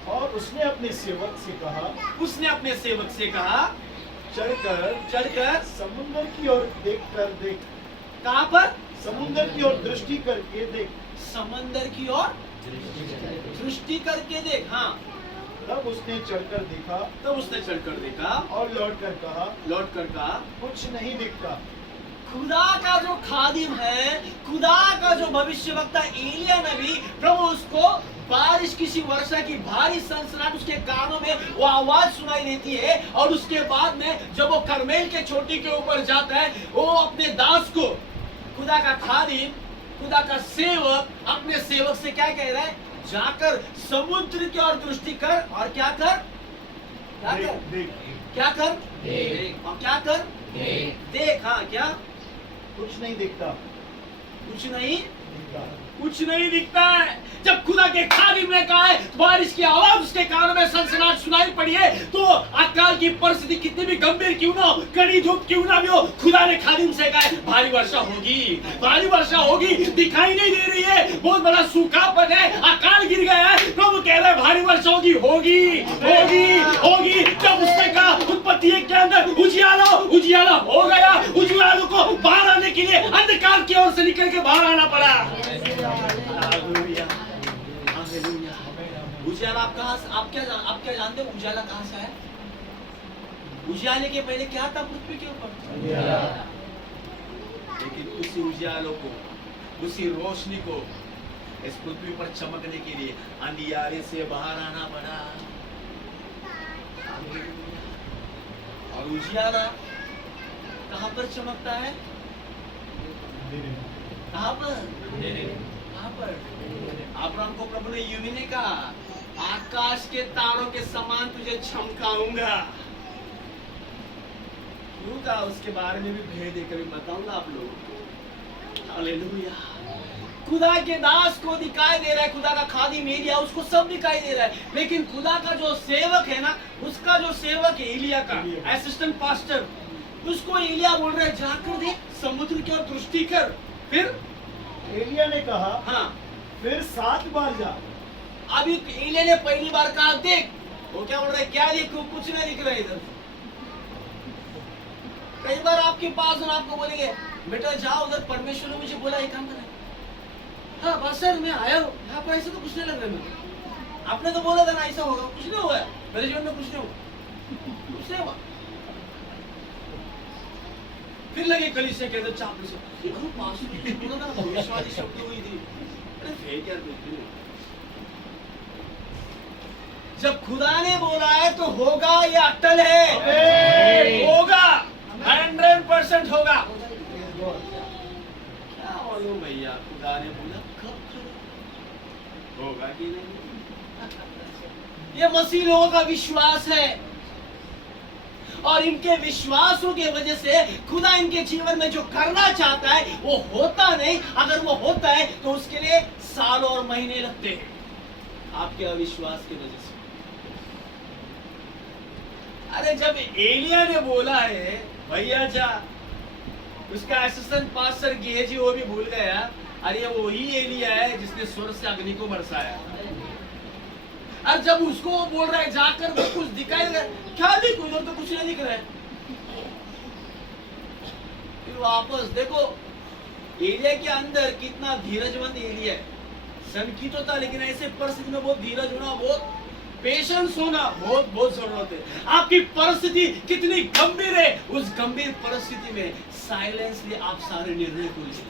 और उसने अपने सेवक से कहा, उसने अपने सेवक से कहा, चढ़कर समुद्र की ओर देख। कहां पर? समुद्र की ओर दृष्टि करके देख। समंदर की ओर दृष्टि करके देख। हाँ, तब उसने चढ़कर देखा, तब उसने चढ़कर देखा और लौटकर कहा, कुछ नहीं दिखता। खुदा का जो खादिम है, खुदा का जो भविष्यवक्ता एलिया नबी, प्रभु उसको बारिश, किसी वर्षा की भारी सनसनाहट उसके कानों में वो आवाज सुनाई देती है। और उसके बाद में जब वो करमेल के चोटी के ऊपर जाता है, वो अपने दास को, खुदा का खादिम, खुदा का सेवक अपने सेवक से क्या कह रहा है? जाकर समुद्र की ओर दृष्टि कर और क्या कर? देख। क्या कर? और क्या कर? देख। हाँ, क्या? कुछ नहीं दिखता। कुछ नहीं दिखता है। जब खुदा के खादिम ने कहा है बारिश की आवाज उसके कानों में सनसनाहट सुनाई पड़ी है, तो अकाल की परिस्थिति कितनी भी गंभीर क्यों ना हो, कड़ी धूप क्यों ना भी हो, खुदा ने खादिम से कहा है भारी वर्षा होगी, भारी वर्षा होगी। दिखाई नहीं दे रही है, बहुत बड़ा सूखापन है, अकाल गिर गया है, प्रभु कह रहा है भारी वर्षा होगी, होगी होगी होगी। जब उसने कहा उत्पत्ति एक के अंदर उजियाला हो गया, उजियालों को बाहर आने के लिए अंधकार की ओर से निकल के बाहर आना पड़ा। Hallelujah, hallelujah. उजियाला आप क्या जानते हो? उजियाला कहाँ से आया? उजियाले के पहले क्या था पृथ्वी के ऊपर? लेकिन उसी उजियालों को, उसी रोशनी को इस पृथ्वी पर चमकने के लिए अंधियारे से बाहर आना पड़ा। और उजियाला कहाँ पर चमकता है? कहाँ पर? अब्राहम को प्रभु ने यूं ही नहीं कहा, आकाश के तारों के समान तुझे चमकाऊंगा। क्यों कहा? उसके बारे में भी भेद है, कभी बताऊंगा आप लोगों को। हालेलुया। खुदा के दास को दिखाई दे रहा है, खुदा का खादिम एलिया, उसको सब दिखाई दे रहा है, लेकिन खुदा का जो सेवक है ना, उसका जो सेवक है एलिया का असिस्टेंट पास्टर, उसको एलिया बोल रहा है जाकर देख, समुद्र की ओर दृष्टि कर। फिर एलिया ने कहा, हाँ, फिर 7 बार जा। अभी एलिया ने पहली बार कहा देख, वो क्या बोल रहा है? क्या देखूं? कुछ नहीं दिख रहा है इधर। कई बार आपके पास और आपको बोलेंगे बेटा जाओ उधर, परमेश्वर ने मुझे बोला ये काम करना। हाँ बस सर मैं आया हूँ, यहाँ पर ऐसा तो कुछ नहीं लग रहा है। आपने तो बोला था ना ऐसा होगा, कुछ नहीं हुआ, मेरे जीवन में कुछ नहीं हुआ, कुछ नहीं हुआ। फिर लगे कलीसिया के अंदर चापलूस, बोला था भविष्यवाणी शब्द हुई थी, अरे फेक यार बिल्कुल। जब खुदा ने बोला है तो होगा, ये अटल है, होगा, 100% होगा। क्या मालूम भैया, खुदा ने बोला कब होगा कि नहीं। ये मसीह लोगों का विश्वास है, और इनके विश्वासों की वजह से खुदा इनके जीवन में जो करना चाहता है वो होता नहीं। अगर वो होता है तो उसके लिए साल और महीने लगते हैं, आपके अविश्वास की वजह से। अरे जब एलिया ने बोला है भैया जा, उसका असिस्टेंट पास्टर गेहजी वो भी भूल गया, अरे वो ही एलिया है जिसने स्वर्ग से अग्नि को बरसाया। और जब उसको वो बोल रहा है जाकर वो कुछ दिखाई दे रहा है, क्या देखो उधर तो कुछ नहीं दिख रहा है। फिर वापस देखो एलिया के अंदर कितना धीरजमंद एलिया है। सनकी तो था, लेकिन ऐसे परिस्थिति में बहुत धीरज होना, बहुत पेशेंस होना बहुत जरूरत है। आपकी परिस्थिति कितनी गंभीर है, उस गंभीर परिस्थिति में साइलेंसली आप सारे निर्णय को लीजिए।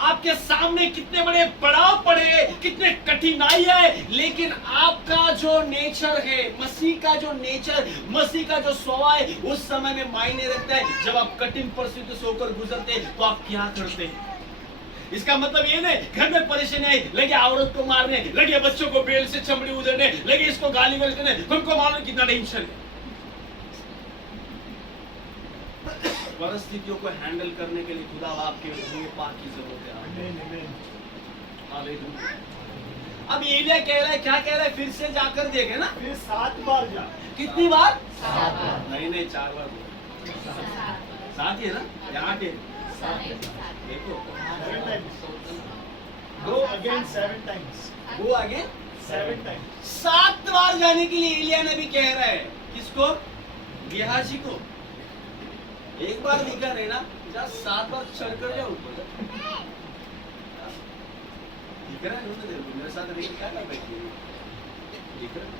आपके सामने कितने बड़े पड़ाव पड़े, कितने कठिनाई है, लेकिन आपका जो नेचर है, मसीह का जो नेचर, मसीह का जो स्वभाव है, उस समय में मायने रखता है। जब आप कठिन परिस्थिति से होकर गुजरते हैं तो आप क्या करते हैं। इसका मतलब ये नहीं घर में परेशानी आई, लगे औरत को मारने, लगे बच्चों को बेल से चमड़ी उधरने, लगे इसको गाली गलौज करने, तुमको मालूम कितना टेंशन है। परिस्थितियों को हैंडल करने के लिए खुदा आपके लिए पाक की जरूरत है। हालेलुया। अब एलिया कह रहा है, क्या कह रहा है, फिर से जाकर देखे ना, फिर 7 बार जा। कितनी बार? 7 बार। नहीं 4 बार बोला। 7 ही है ना या 8 है? देखो 7 times. Go again 7 times. वो आगे 7 times. 7 बार जाने के लिए एलिया ने भी कह रहा है। किसको? गेहाजी को। एक बार दिखा नहीं ना, जा 7 बार चढ़ कर जाओ ऊपर। दिख रहा है ना तेरे को? मेरे साथ लेकिन क्या कर बैठी है? दिख रहा है?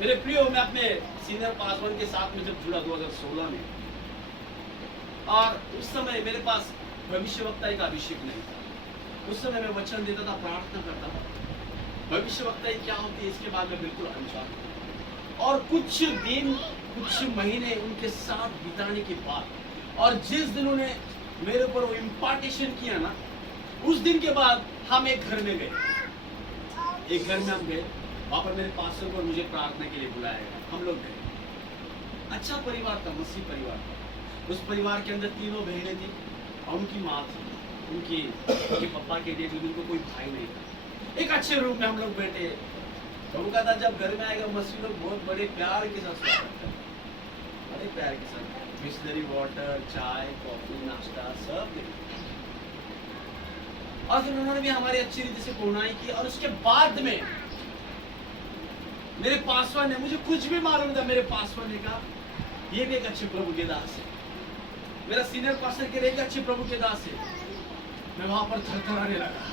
मेरे प्रियो, मैं अपने सीनियर पास वन के साथ में जब जुड़ा 2016 में, और उस समय मेरे पास भविष्यवक्ता का अभिषेक नहीं था। उस समय मैं वचन देता था, प्रार्थना करता था। भविष्यवक्ता क्या होती है इसके बाद में बिल्कुल अनजान था। और कुछ दिन, कुछ महीने उनके साथ बिताने के बाद, और जिस दिन उन्होंने मेरे ऊपर वो इम्पार्टेशन किया ना, उस दिन के बाद हम एक घर में गए। एक घर में हम गए, वहां पर मेरे पास्टर को मुझे प्रार्थना के लिए बुलाया गया। हम लोग गए। अच्छा परिवार था, मसीह परिवार था। उस परिवार के अंदर 3 बहनें थी और उनकी माँ थी। उनके पापा के डेट में उनको कोई भाई नहीं था। एक अच्छे रूम में हम लोग बैठे। प्रभु का था जब घर में आएगा मसीह लोग बहुत बड़े प्यार के साथ स्वागत करते, बड़े प्यार के साथ बिस्लरी वाटर, चाय, कॉफी, नाश्ता सब देते। और फिर उन्होंने भी हमारी अच्छी रीति से पुनाई की। और उसके बाद में मेरे पासवान ने, मुझे कुछ भी मालूम था, मेरे पासवान ने कहा ये भी एक अच्छे प्रभु के दास है। मेरा सीनियर पास्टर के लिए एक अच्छे प्रभु के दास है। मैं वहां पर थरथराने लगा।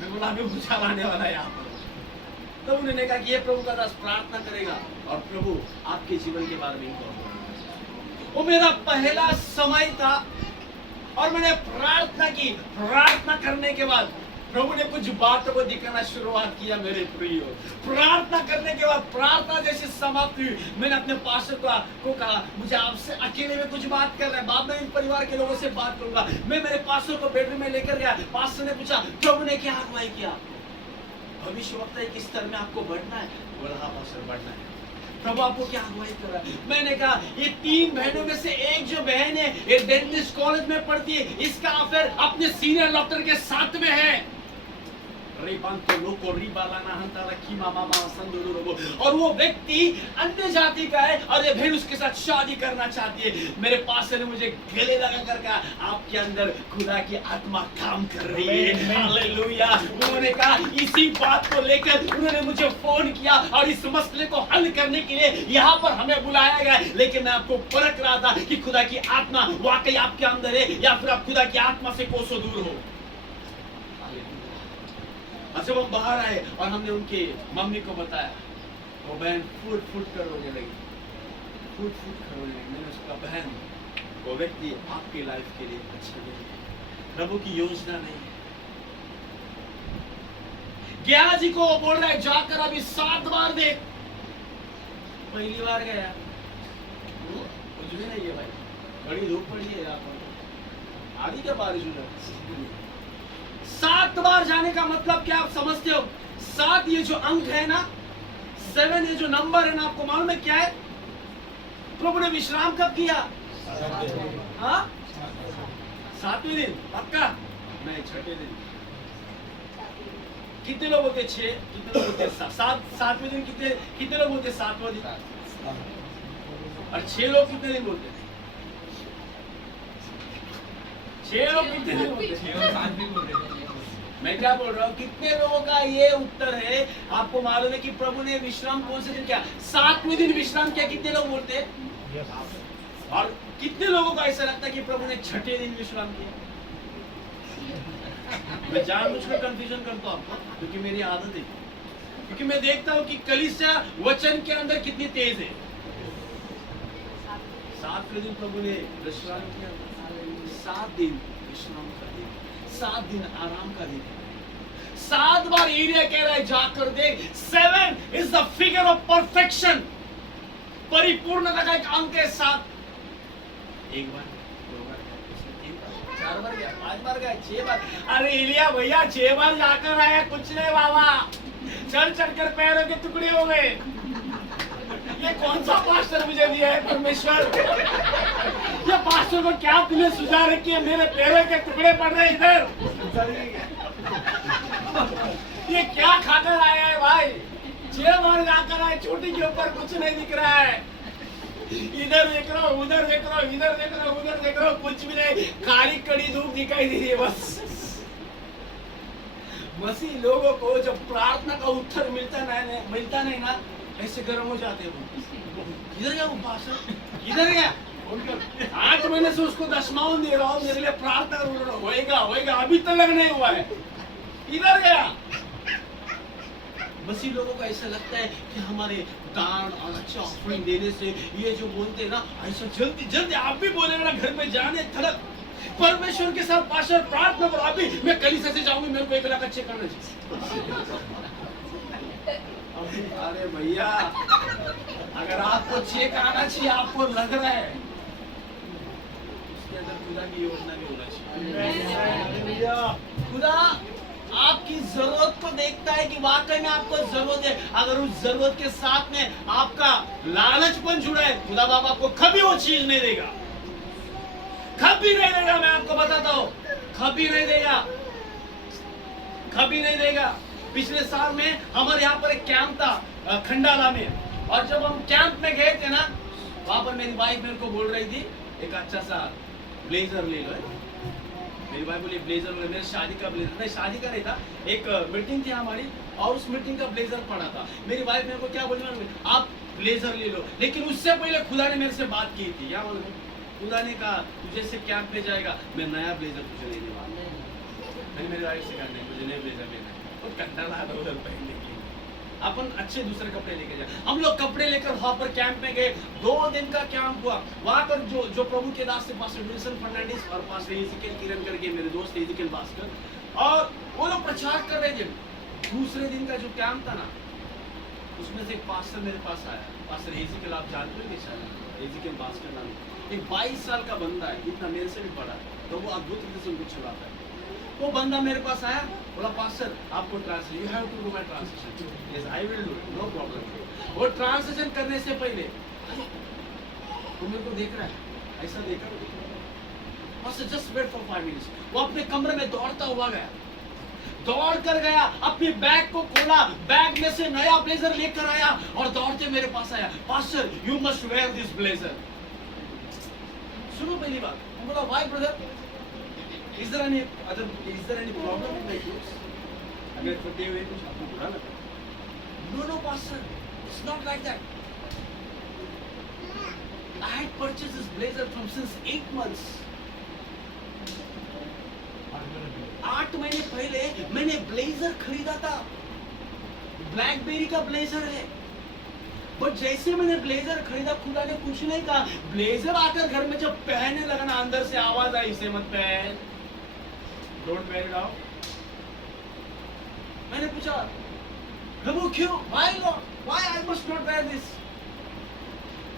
मैं बोला अभी भूचाल आने वाला है यहाँ पर। तब तो उन्होंने कहा कि ये प्रभु का दास प्रार्थना करेगा और प्रभु आपके जीवन के बारे में करेगा। वो मेरा पहला समय था और मैंने प्रार्थना की। प्रार्थना करने के बाद प्रभु ने कुछ बातों को दिखाना शुरुआत किया। मेरे प्रियो, प्रार्थना करने के बाद प्रार्थना जैसे समाप्त हुई, मैंने अपने पास्टर को कहा मुझे आपसे अकेले में कुछ बात करना है, बाद में इन परिवार के लोगों से बात करूंगा। मैं मेरे पास्टर को बेडरूम में लेकर गया। पास्टर ने पूछा प्रभु ने क्या अगुवाई किया? भविष्यवक्ता किस स्तर में आपको बढ़ना है? बोला हाँ पास्टर बढ़ना है। प्रभु आपको क्या अगुवाई कर रहा है? मैंने कहा ये 3 बहनों में से एक जो बहन है ये डेंटिस्ट कॉलेज में पढ़ती है, इसका अफेयर अपने सीनियर डॉक्टर के साथ में है। और वो व्यक्ति अन्य जाति का है और ये बहन उसके साथ शादी करना चाहती है। मेरे पास ने मुझे गले लगा कर कहा आपके अंदर खुदा की आत्मा काम कर रही है। हालेलुया। उन्होंने कहा इसी बात को लेकर उन्होंने मुझे फोन किया और इस मसले को हल करने के लिए यहाँ पर हमें बुलाया गया। लेकिन मैं आपको परख रहा था कि खुदा की आत्मा वाकई आपके अंदर है या फिर आप खुदा की आत्मा से कोसों दूर हो। जब हम बाहर आए और हमने उनके मम्मी को बताया, वो बहन फुट फुट कर रोने लगी, फुट फुट कर रोने लगी। मैंने उसका बहन, वो व्यक्ति आपकी लाइफ के लिए अच्छा नहीं है, प्रभु की योजना नहीं है। गेहाजी को बोल रहा है जाकर अभी 7 बार देख। पहली बार गया, कुछ भी नहीं है भाई, बड़ी धूप पड़ी है यहाँ पर, आधी क्या बारिश हो रही है। 7 बार जाने का मतलब क्या आप समझते हो? 7 ये जो अंक है ना, 7 ये जो नंबर है ना, आपको मालूम है क्या है? प्रभु ने विश्राम कब किया? हाँ 7वें दिन। पक्का नहीं, 6ठे दिन। कितने लोग होते? 6। कितने लोग होते? 7। 7वें दिन कितने लोग होते? 7वां दिन। और 6 लोग कितने दिन बोलते? 6 लोग कितने दिन बोलते? मैं क्या बोल रहा हूँ, कितने लोगों का ये उत्तर है? आपको मालूम है कि प्रभु ने विश्राम कौन से दिन किया? 7वें दिन विश्राम किया। कितने लोग बोलते हैं? और कितने लोगों को ऐसा लगता है कि प्रभु ने 6ठे दिन विश्राम किया? मैं जानबूझकर कंफ्यूजन करता हूँ आपको, क्योंकि मेरी आदत है। क्योंकि मैं देखता हूँ कि कलीसिया वचन के अंदर कितनी तेज है। सातवें दिन प्रभु ने विश्राम किया। 7 दिन विश्राम का दिन, 7 दिन आराम का दिन। 7 बार एलिया कह रहा है जाकर देख। 7 is the figure of perfection, परिपूर्णता का एक अंक है 7। 1 बार, 2 बार, 4 बार गया, 5 बार गया, 6 बार। अरे एलिया भैया 6 बार जाकर आया, कुछ नहीं बाबा, चढ़ चढ़कर पैरों के टुकड़े हो गए। ये कौन सा पास्टर मुझे दिया है परमेश्वर? ये पास्टर को क्या तूने सुझा रखी है? मेरे पैरों के टुकड़े पड़ रहे इधर। ये क्या खाकर आया है भाई? 6 बार जाकर आए, चोटी के ऊपर कुछ नहीं दिख रहा है। इधर देख रहा हूँ, उधर देख रहा हूँ, इधर देख रहा हूँ, उधर देख रहा हूँ, कुछ भी नहीं, काली कड़ी धूप दिखाई दे रही है बस। मसीह लोगों को जब प्रार्थना का उत्तर मिलता नहीं ना, ऐसे गर्म हो जाते हैं वो। इधर गया वो पास्टर, इधर गया। 8 महीने से उसको दशमावन दे रहा हूँ, मेरे लिए प्रार्थना होएगा होएगा, अभी तक नहीं हुआ है। इधर गया। मसीह लोगों को ऐसा लगता है कि हमारे दान और अच्छा ऑफरिंग देने से ये जो बोलते हैं ना, ऐसा जल्दी जल्दी आप भी बोलेगा ना घर में जाने थड़क परमेश्वर के साथ पास्टर प्रार्थना करो। अभी मैं कलीसिया से जाऊंगी, मेरे को 1 लाख अच्छे करना चाहिए। अरे भैया, अगर आपको चेक आना चाहिए, आपको लग रहा है, उसके अंदर खुदा की योजना भी होना चाहिए। खुदा आपकी जरूरत को देखता है कि वाकई में आपको जरूरत है। अगर उस जरूरत के साथ में आपका लालचपन जुड़ा है, खुदा बाबा आपको कभी वो चीज नहीं देगा, कभी नहीं देगा। मैं आपको बताता हूँ, कभी नहीं देगा, कभी नहीं देगा। पिछले साल में हमारे यहाँ पर एक कैंप था खंडाला में, और जब हम कैंप में गए थे ना, वहां पर मेरी वाइफ मेरे को बोल रही थी एक अच्छा सा ब्लेजर ले लो। मेरी वाइफ बोली ब्लेजर ले, मेरे शादी का ब्लेजर नहीं, शादी का नहीं था, एक मीटिंग थी हमारी और उस मीटिंग का ब्लेजर पड़ा था। मेरी वाइफ मेरे को क्या बोली, आप ब्लेजर ले लो। लेकिन उससे पहले खुदा ने मेरे से बात की थी। क्या बोल, खुदा ने कहा तू जैसे कैंप में जाएगा मैं नया ब्लेजर तुझे देने वाला हूं। मैंने मेरी वाइफ से कहा नहीं, मुझे नया ब्लेजर लेना है, तो कंटाला उधर पहनने के लिए अपन अच्छे दूसरे कपड़े लेके जाए। हम लोग कपड़े लेकर वहां पर कैंप में गए। 2 दिन का कैंप हुआ। वहां पर जो प्रभु के दास थे पास्टर विल्सन फर्नांडिस और पास्टर इज़िकियल किरण करके मेरे दोस्त इज़िकियल भास्कर, और वो लोग प्रचार कर रहे थे। दूसरे दिन का जो कैंप था ना, उसमें से एक पास्टर मेरे पास आया। पास्टर इज़िकियल आप जानते हो शायद, इज़िकियल भास्कर नाम, एक 22 साल का बंदा है, इतना मेरे से भी बड़ा है, तो वो अद्भुत रीति से उनको चलाता है। वो बंदा मेरे पास आया, बोला पास्टर आपको translate, you have to do my translation. Yes I will do it, no problem. वो ट्रांसलेशन करने से पहले वो मेरे को देख रहा है, ऐसा देखा pastor just wait for 5 minutes. वो अपने कमरे में दौड़ता हुआ गया, दौड़ कर गया, अपने बैग को खोला, बैग में से नया ब्लेजर लेकर आया और दौड़ते मेरे पास आया, pastor you must where this blazer. सुनो पहली बात, मैं बोला why brother, is there any problem with my clothes? अगर फटे हुए कुछ आपको बुरा लगा? No, pastor, it's not like that. I had purchased this blazer from since 8 months. 8 महीने पहले मैंने ब्लेजर खरीदा था, ब्लैकबेरी का ब्लेजर है। बट जैसे मैंने ब्लेजर खरीदा, खुदा ने कुछ नहीं कहा। ब्लेजर आकर घर में जब पहनने लगा ना, अंदर से आवाज आई इसे मत पहन, डोंट वेयर इट आउट। मैंने पूछा प्रभु क्यों, why I must not wear this.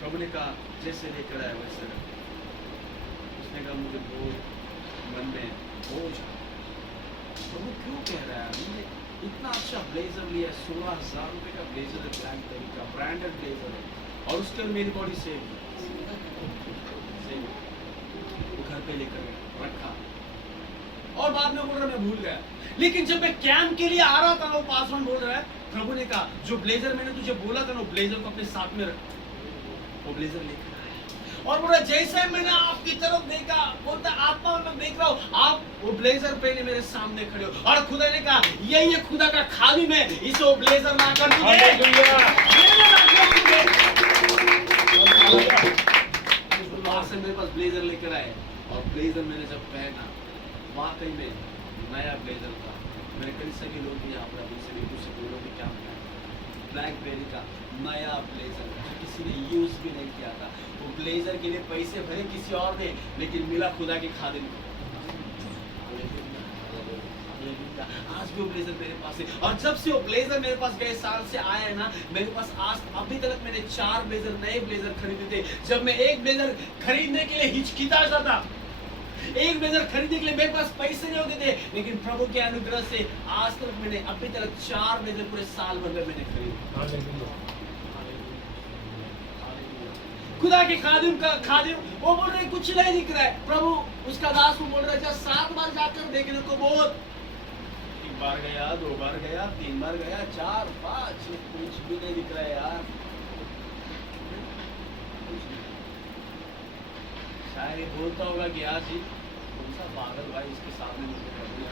प्रभु ने कहा जैसे लेकर आया वैसे रख। उसने कहा मुझे बहुत मन में बोझ, प्रभु क्यों कह रहा है, मुझे इतना अच्छा ब्लेजर लिया, 16,000 रुपए का ब्लेजर है, ब्लैकबेरी का ब्रांडेड ब्लेजर है, और उसके अंदर मेरी बॉडी सेम वो घर पे लेकर रखा, और बाद में बोल रहा मैं भूल गया। लेकिन जब मैं कैंप के लिए आ रहा था, वो पासवान बोल रहा है प्रभु ने कहा जो ब्लेजर मैंने तुझे बोला था ना, वो ब्लेजर को अपने साथ में रख। वो ब्लेजर लेकर और बोला जैसे मैंने आपकी तरफ देखा, बोलता आत्मा में देख रहा हूँ आप वो ब्लेजर पहले मेरे सामने खड़े हो, और खुदा ने कहा यही है खुदा का खाली में, इसे वो ब्लेजर ला कर मेरे पास ब्लेजर लेकर आए, और ब्लेजर मैंने जब पहना, वाकई में नया ब्लेजर था। मेरे कई सभी लोग भी यहाँ पर, अभी सभी कुछ लोग भी क्या ब्लैकबेरी का नया ब्लेजर जो किसी ने यूज भी नहीं किया था। वो ब्लेजर के लिए पैसे भरे किसी और ने, लेकिन मिला खुदा के खादिम को। आज भी वो ब्लेजर मेरे पास है, और जब से वो ब्लेजर मेरे पास गए साल से आया है ना, मेरे पास आज अभी तक मैंने 4 ब्लेजर नए ब्लेजर खरीदे थे। जब मैं एक ब्लेजर खरीदने के लिए हिचकिचाता था, एक ब्लेजर खरीदने के लिए मेरे पास पैसे नहीं होते थे, लेकिन प्रभु के अनुग्रह से आज तक मैंने अभी तक 4 ब्लेजर पूरे साल भर में मैंने खरीदे। हालेलुया। खुदा के खादिम का खादिम वो बोल रहे कुछ नहीं दिख रहा है, प्रभु उसका दास को बोल रहा है 7 बार जाकर देखने को बहुत, 1 बार गया, 2 बार गया, 3 बार गया, 4 5 कुछ भी नहीं दिख रहा है यार। शायद बोलता होगा कि आज ही कौन सा पागल भाई इसके सामने मुझे कर दिया।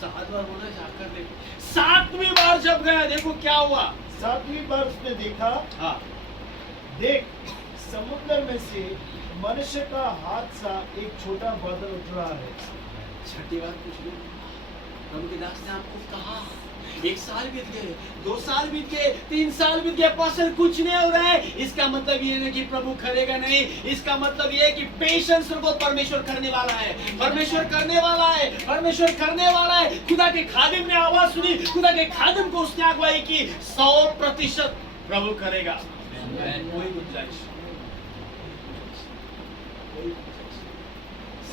7 बार बोला जाकर देखो, 7वीं बार जब गया देखो क्या हुआ। 7वीं बार उसने देखा, हाँ देख समुद्र में से मनुष्य का हाथ सा एक छोटा बादल उठ रहा है। 6ठी बार कुछ नहीं, प्रभु के दास ने आपको कहा 1 साल बीत गए, 2 साल बीत गए, 3 साल बीत गए, पास्टर कुछ नहीं हो रहा है। इसका मतलब ये नहीं कि प्रभु करेगा नहीं, इसका मतलब ये है कि पेशेंस को परमेश्वर करने वाला है, परमेश्वर करने वाला है, परमेश्वर करने वाला है। खुदा के खादिम ने आवाज सुनी, खुदा के खादिम को उसने अगुवाई की, 100% प्रभु करेगा। कोई गुंजाइश,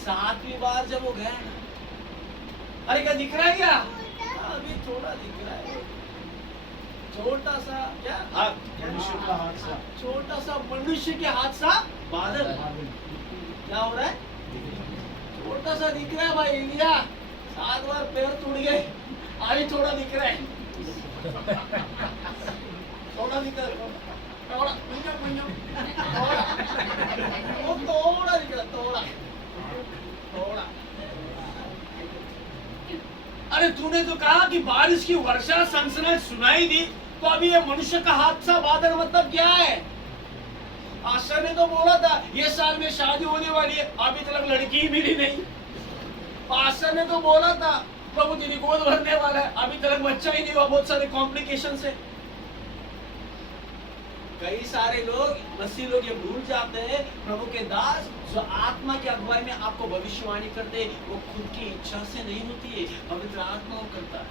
7वीं बार जब वो गया ना, अरे क्या दिख रहा है क्या? अभी थोड़ा दिख रहा है, छोटा सा क्या मनुष्य का हाथ सा, छोटा सा मनुष्य के हाथ सा बादल। क्या हो रहा है? छोटा सा दिख रहा है भाई एलिया, 7 बार पैर टूट गए, अभी थोड़ा दिख रहा है, थोड़ा दिख रहा है, थोड़ा वो थोड़ा दिख रहा, थोड़ा थोड़ा। अरे तूने तो कहा कि बारिश की वर्षा सनसनाहट सुनाई दी, तो अभी ये मनुष्य का हादसा बादल मतलब क्या है? आशा ने तो बोला था ये साल में शादी होने वाली है, अभी तक लड़की ही मिली नहीं। आशा ने तो बोला था प्रभु तेरी गोद भरने वाला है, अभी तक बच्चा ही नहीं हुआ, बहुत सारे कॉम्प्लिकेशन है। कई सारे लोग मसीह लोग ये भूल जाते हैं, प्रभु के दास जो आत्मा की अगुवाई में आपको भविष्यवाणी करते हैं, वो खुद की इच्छा से नहीं होती है, पवित्र आत्मा वो करता है।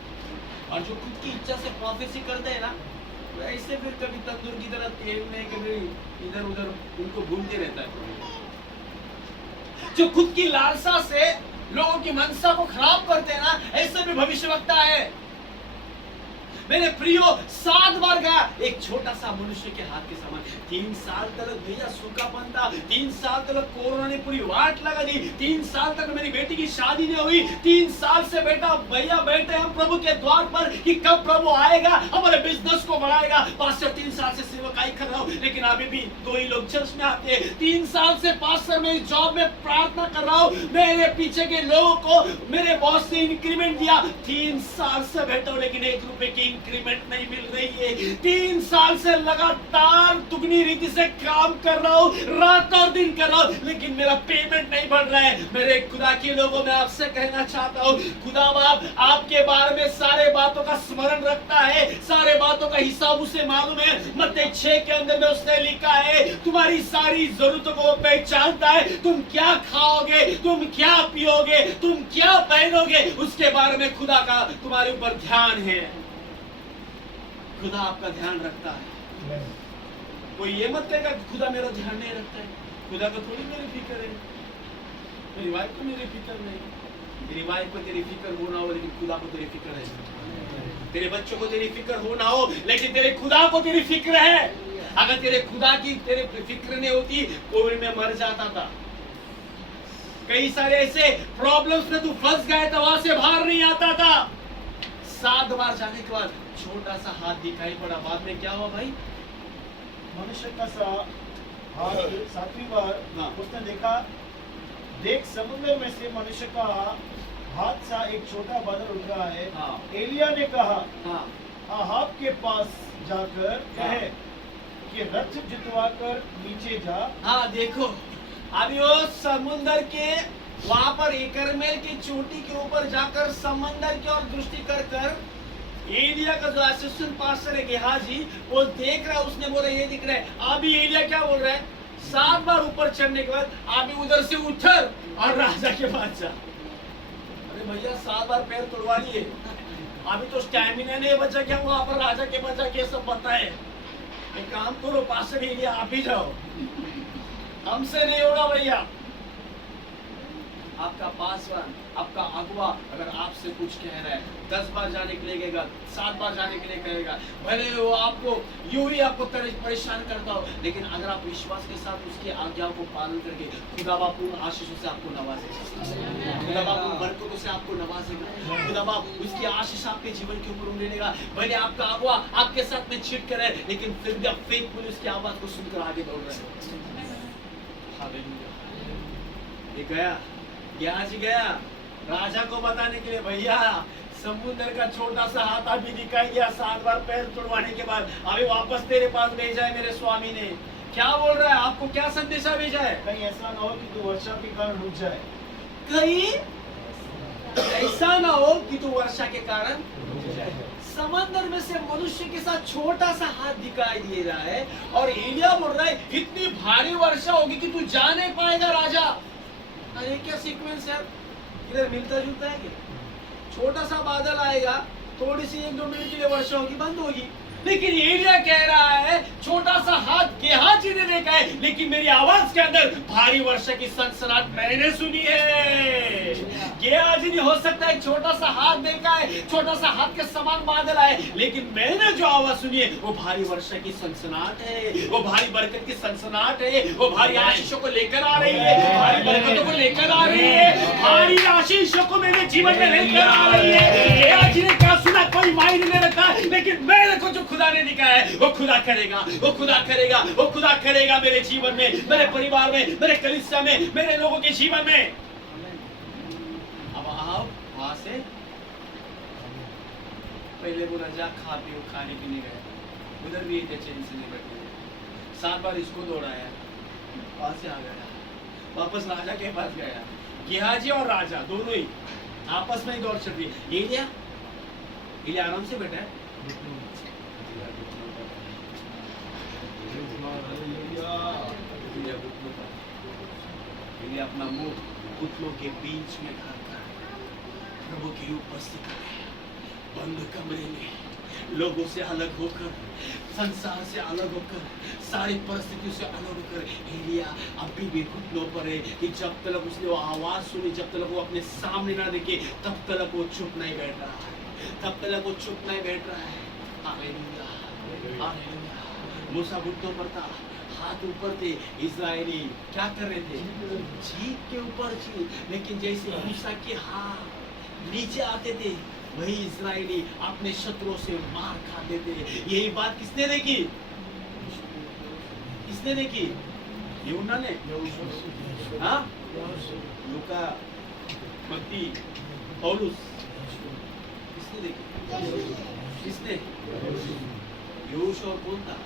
और जो खुद की इच्छा से प्रोफेसी करते हैं ना, तो ऐसे फिर कभी तंदूर की तरह तेल में कभी इधर उधर उनको भूलते रहता है। जो खुद की लालसा से लोगों की मनसा को खराब करते हैं ना, ऐसे भी भविष्यवक्ता है। मेरे प्रियो 7 बार गया, एक छोटा सा मनुष्य के हाथ के समान। 3 साल तक भैया सूखापन था, 3 साल तक कोरोना ने पूरी वाट लगा दी, 3 साल तक मेरी बेटी की शादी नहीं हुई, 3 साल से बेटा भैया बैठे हम प्रभु के द्वार पर कि कब प्रभु आएगा, हमारे बिजनेस को बढ़ाएगा। पास्टर 3 साल से सेवकाई कर रहा हूँ, लेकिन अभी भी 2 ही लोग चर्च में आते हैं। 3 साल से पास्टर मेरी जॉब में प्रार्थना कर रहा हूँ, मेरे पीछे के लोगों को मेरे बॉस ने इंक्रीमेंट दिया। 3 साल से बैठा हूँ, लेकिन 1 रुपए की इंक्रीमेंट नहीं मिल रही है। 3 साल से लगातार दुगनी रीति से काम कर रहा हूँ, रात और दिन कर रहा हूँ, लेकिन मेरा पेमेंट नहीं बढ़ रहा है। मेरे खुदा के लोगों में आपसे कहना चाहता हूँ, खुदा बाप आपके बारे में सारे बातों का स्मरण रखता है, सारे बातों का हिसाब उसे मालूम है। मत्ती 6 के अंदर में उसने लिखा है, तुम्हारी सारी जरूरतों को पहचानता है। तुम क्या खाओगे, तुम क्या पियोगे, तुम क्या पहनोगे, उसके बारे में खुदा का तुम्हारे ऊपर ध्यान है। खुदा आपका ध्यान रखता है। कोई ये मत कहेगा खुदा मेरा ध्यान नहीं रखता है, खुदा को थोड़ी मेरी फिक्र है, मेरी वाइफ को मेरी फिक्र नहीं। तेरी वाइफ को तेरी फिक्र हो ना हो, लेकिन खुदा को तेरी फिक्र है। तेरे बच्चों को तेरी फिक्र हो ना हो, लेकिन तेरे खुदा को तेरी फिक्र है। अगर तेरे खुदा की तेरे फिक्र नहीं होती, कोविड में मर जाता था। कई सारे ऐसे प्रॉब्लम्स में तू फंस गए था, वहां से बाहर नहीं आता था। 7 बार जाने के बाद छोटा सा हाथ दिखाई पड़ा। बाद में क्या हुआ भाई? मनुष्य का सा हाथ 7वीं बार हाँ। उसने देखा, देख समुद्र में से मनुष्य का हाथ सा एक छोटा बादल उठ रहा है। हाँ। एलिया ने कहा, हाँ अहाब के पास जाकर कहे कि रथ जितवा कर नीचे जा। हाँ देखो, अभी वो समुद्र के वहां पर एकरमेल की चोटी के ऊपर जाकर समंदर की ओर दृष्टि कर कर एलिया का जो असिस्टेंट पास्टर है गेहाजी, वो देख रहा है, उसने बोला ये दिख रहा है। अभी एलिया क्या बोल रहा है, 7 बार ऊपर चढ़ने के बाद अभी उधर से उतर और राजा के पास जा। अरे भैया 7 बार पैर तोड़वा लिए, अभी तो स्टैमिना नहीं बचा क्या वहां पर राजा के बचा के सब बताए। एक काम करो पास्टर एलिया, आप ही जाओ, हमसे नहीं होगा भैया। आपका पासवान, आपका अगुआ अगर आपसे कुछ कह रहा है, 10 बार जाने के लिए कहेगा, 7 बार जाने के लिए कहेगा, भले वो आपको यूं ही आपको परेशान करता हो, लेकिन अगर आप विश्वास के साथ उसकी आज्ञाओं को पालन करके खुदा बाप पूर्ण आशीषों से आपको नवाजेगा, खुदा बाप उन बरकतों से आपको नवाजेगा, खुदा बाप उसकी आशीष आपके जीवन के ऊपर उड़ेगा। भले आपका अगुआ आपके साथ में चीट करे, लेकिन फिर भी आप फेथफुल उसकी आवाज को सुनकर आगे दौड़ रहे हैं। हालेलुया। ये गया, गेहाजी गया राजा को बताने के लिए, भैया समुद्र का छोटा सा हाथ अभी दिखाई गया, 7 बार पैर तुड़वाने के बाद अभी वापस तेरे पास भेजा है मेरे स्वामी ने। क्या बोल रहा है, आपको क्या संदेशा भेजा है? कहीं ऐसा ना हो कि तू वर्षा के कारण रुक जाए, कहीं ऐसा ना हो कि तू वर्षा के कारण समंदर में से मनुष्य के साथ छोटा सा हाथ दिखाई दे रहा है, और एलिया बोल रहा है इतनी भारी वर्षा होगी कि तू जा नहीं पाएगा राजा। अरे क्या सीक्वेंस है, इधर मिलता जुलता है क्या? छोटा सा बादल आएगा, थोड़ी सी 1-2 मिनट के लिए वर्षा होगी, बंद होगी। लेकिन एलिया कह रहा है छोटा सा हाथ गेहाजी ने देखा है, लेकिन मेरी आवाज के अंदर भारी वर्षा की सनसनाहट मैंने सुनी है। गेहाजी ने हो सकता है छोटा सा हाथ देखा है, छोटा सा हाथ के समान बादल आए, लेकिन मैंने जो आवाज सुनी है वो भारी वर्षा की सनसनाहट है, वो भारी बरकत की सनसनाहट है, वो भारी आशीषों को लेकर आ रही है, भारी बरकतों को लेकर आ रही है, भारी आशीषों को मेरे जीवन में लेकर आ रही है। गेहाजी ने क्या सुना कोई मायने नहीं रखा, लेकिन मेरे को जो खुदा ने दिखाया है वो खुदा करेगा, वो खुदा करेगा, वो खुदा करेगा मेरे जीवन में, मेरे परिवार में, मेरे कलीसिया में, मेरे लोगों के जीवन में। अब आप वहां से पहले बोला जा खा पियो, खाने पीने गए, उधर भी इतने चैन से नहीं बैठे, 7 बार इसको दौड़ाया, वहां से आ गया, वापस राजा के पास गया। गेहाजी और राजा दोनों ही आपस में ही दौड़ चल रही है। एलिया आराम से बैठा है, अपना मुंह घुटनों के बीच में रखकर प्रभु की उपस्थिति में, बंद कमरे में, लोगों से अलग होकर, संसार से अलग होकर, सारी परिस्थितियों से अलग होकर एलिया अभी भी घुटनों पर है कि जब तक उसने वो आवाज सुनी, जब तक वो अपने सामने ना देखे, तब तक वो चुप नहीं बैठ रहा है, तब तक वो चुप नहीं बैठ रहा है। Hallelujah, hallelujah. मूसा घुटनों पर था, हाथ ऊपर थे, इजरायली क्या कर रहे थे, जीत के ऊपर जीत, लेकिन जैसे मूसा के हाथ नीचे आते थे, वही इजरायली अपने शत्रुओं से मार खाते थे। यही बात किसने देखी, किसने देखी? यूहन्ना ने, हाँ, लूका, मत्ती, पौलुस, किसने देखी? किसने? यहोशू और कौन था?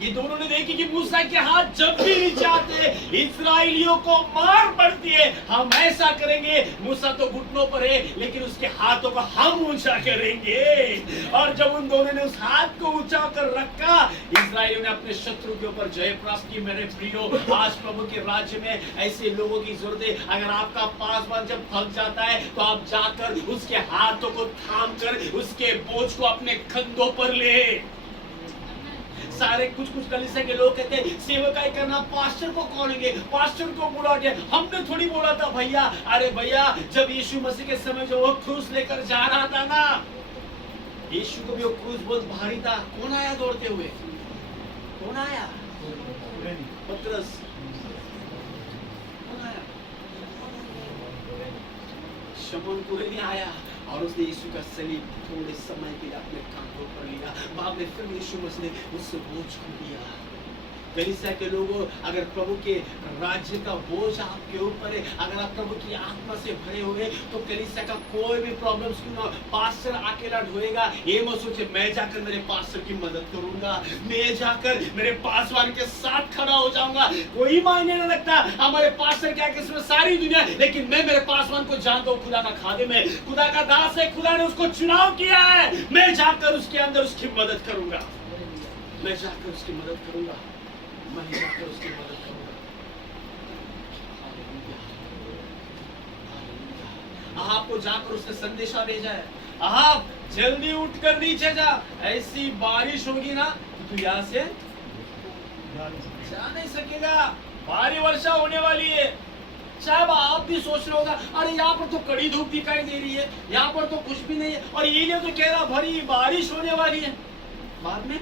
ये दोनों ने देखी कि मूसा के हाथ जब भी नीचे आते इस्राएलियों को मार पड़ती है। हम ऐसा करेंगे, मूसा तो घुटनों पर है, लेकिन उसके हाथों को हम ऊंचा करेंगे। और जब उन दोनों ने उस हाथ को ऊंचा कर रखा, इस्राएलियों ने अपने शत्रु के ऊपर जय प्राप्त की। मेरे प्रियो, आज प्रभु के राज्य में ऐसे लोगों की जरूरत है। अगर आपका पासवान जब थक जाता है तो आप जाकर उसके हाथों को थाम कर उसके बोझ को अपने कंधों पर ले। सारे कुछ कलीसिया के लोग कहते हैं सेवकाई करना पास्टर को कॉलेंगे, पास्टर को बुला के। हमने थोड़ी बोला था भैया, अरे भैया जब यीशु मसीह के समय जो वो क्रूस लेकर जा रहा था ना, यीशु को भी वो क्रूस बहुत भारी था। कौन आया दौड़ते हुए? कौन आया? पतरस। कौन आया? शमौन कुरेनी आया और उसने यीशु का सलीब थोड़े समय के लिए अपने कांधों पर लिया। बाद में फिर यीशु मसीह ने उससे बोझ को लिया। कलीसिया के लोगों, अगर प्रभु के राज्य का बोझ आपके ऊपर है, अगर आप प्रभु की आत्मा से भरे हुए, तो कलीसिया का कोई भी प्रॉब्लम क्यों ना पास्टर अकेला ढोएगा, ये मत सोचे मैं जाकर मेरे पास्टर की मदद करूंगा, मैं जाकर मेरे पासवान के साथ खड़ा हो जाऊंगा। कोई मायने नहीं रखता हमारे पास्टर क्या कि इसमें सारी दुनिया, लेकिन मैं मेरे पासवान को जानता हूँ, खुदा का खादिम है, खुदा का दास है, खुदा ने उसको चुनाव किया है, मैं जाकर उसके अंदर उसकी मदद करूंगा, मैं जाकर उसकी मदद करूंगा, मैं जाकर उसकी मदद करूंगा। आपको जाकर उसने संदेशा भेजा है, आप जल्दी उठकर नीचे जा, ऐसी बारिश होगी ना तू यहाँ से जा नहीं सकेगा, भारी वर्षा होने वाली है। शायद आप भी सोच रहे होगा, अरे यहाँ पर तो कड़ी धूप दिखाई दे रही है, यहाँ पर तो कुछ भी नहीं है, और ये तो कह रहा भरी बारिश होने वाली है। बाद में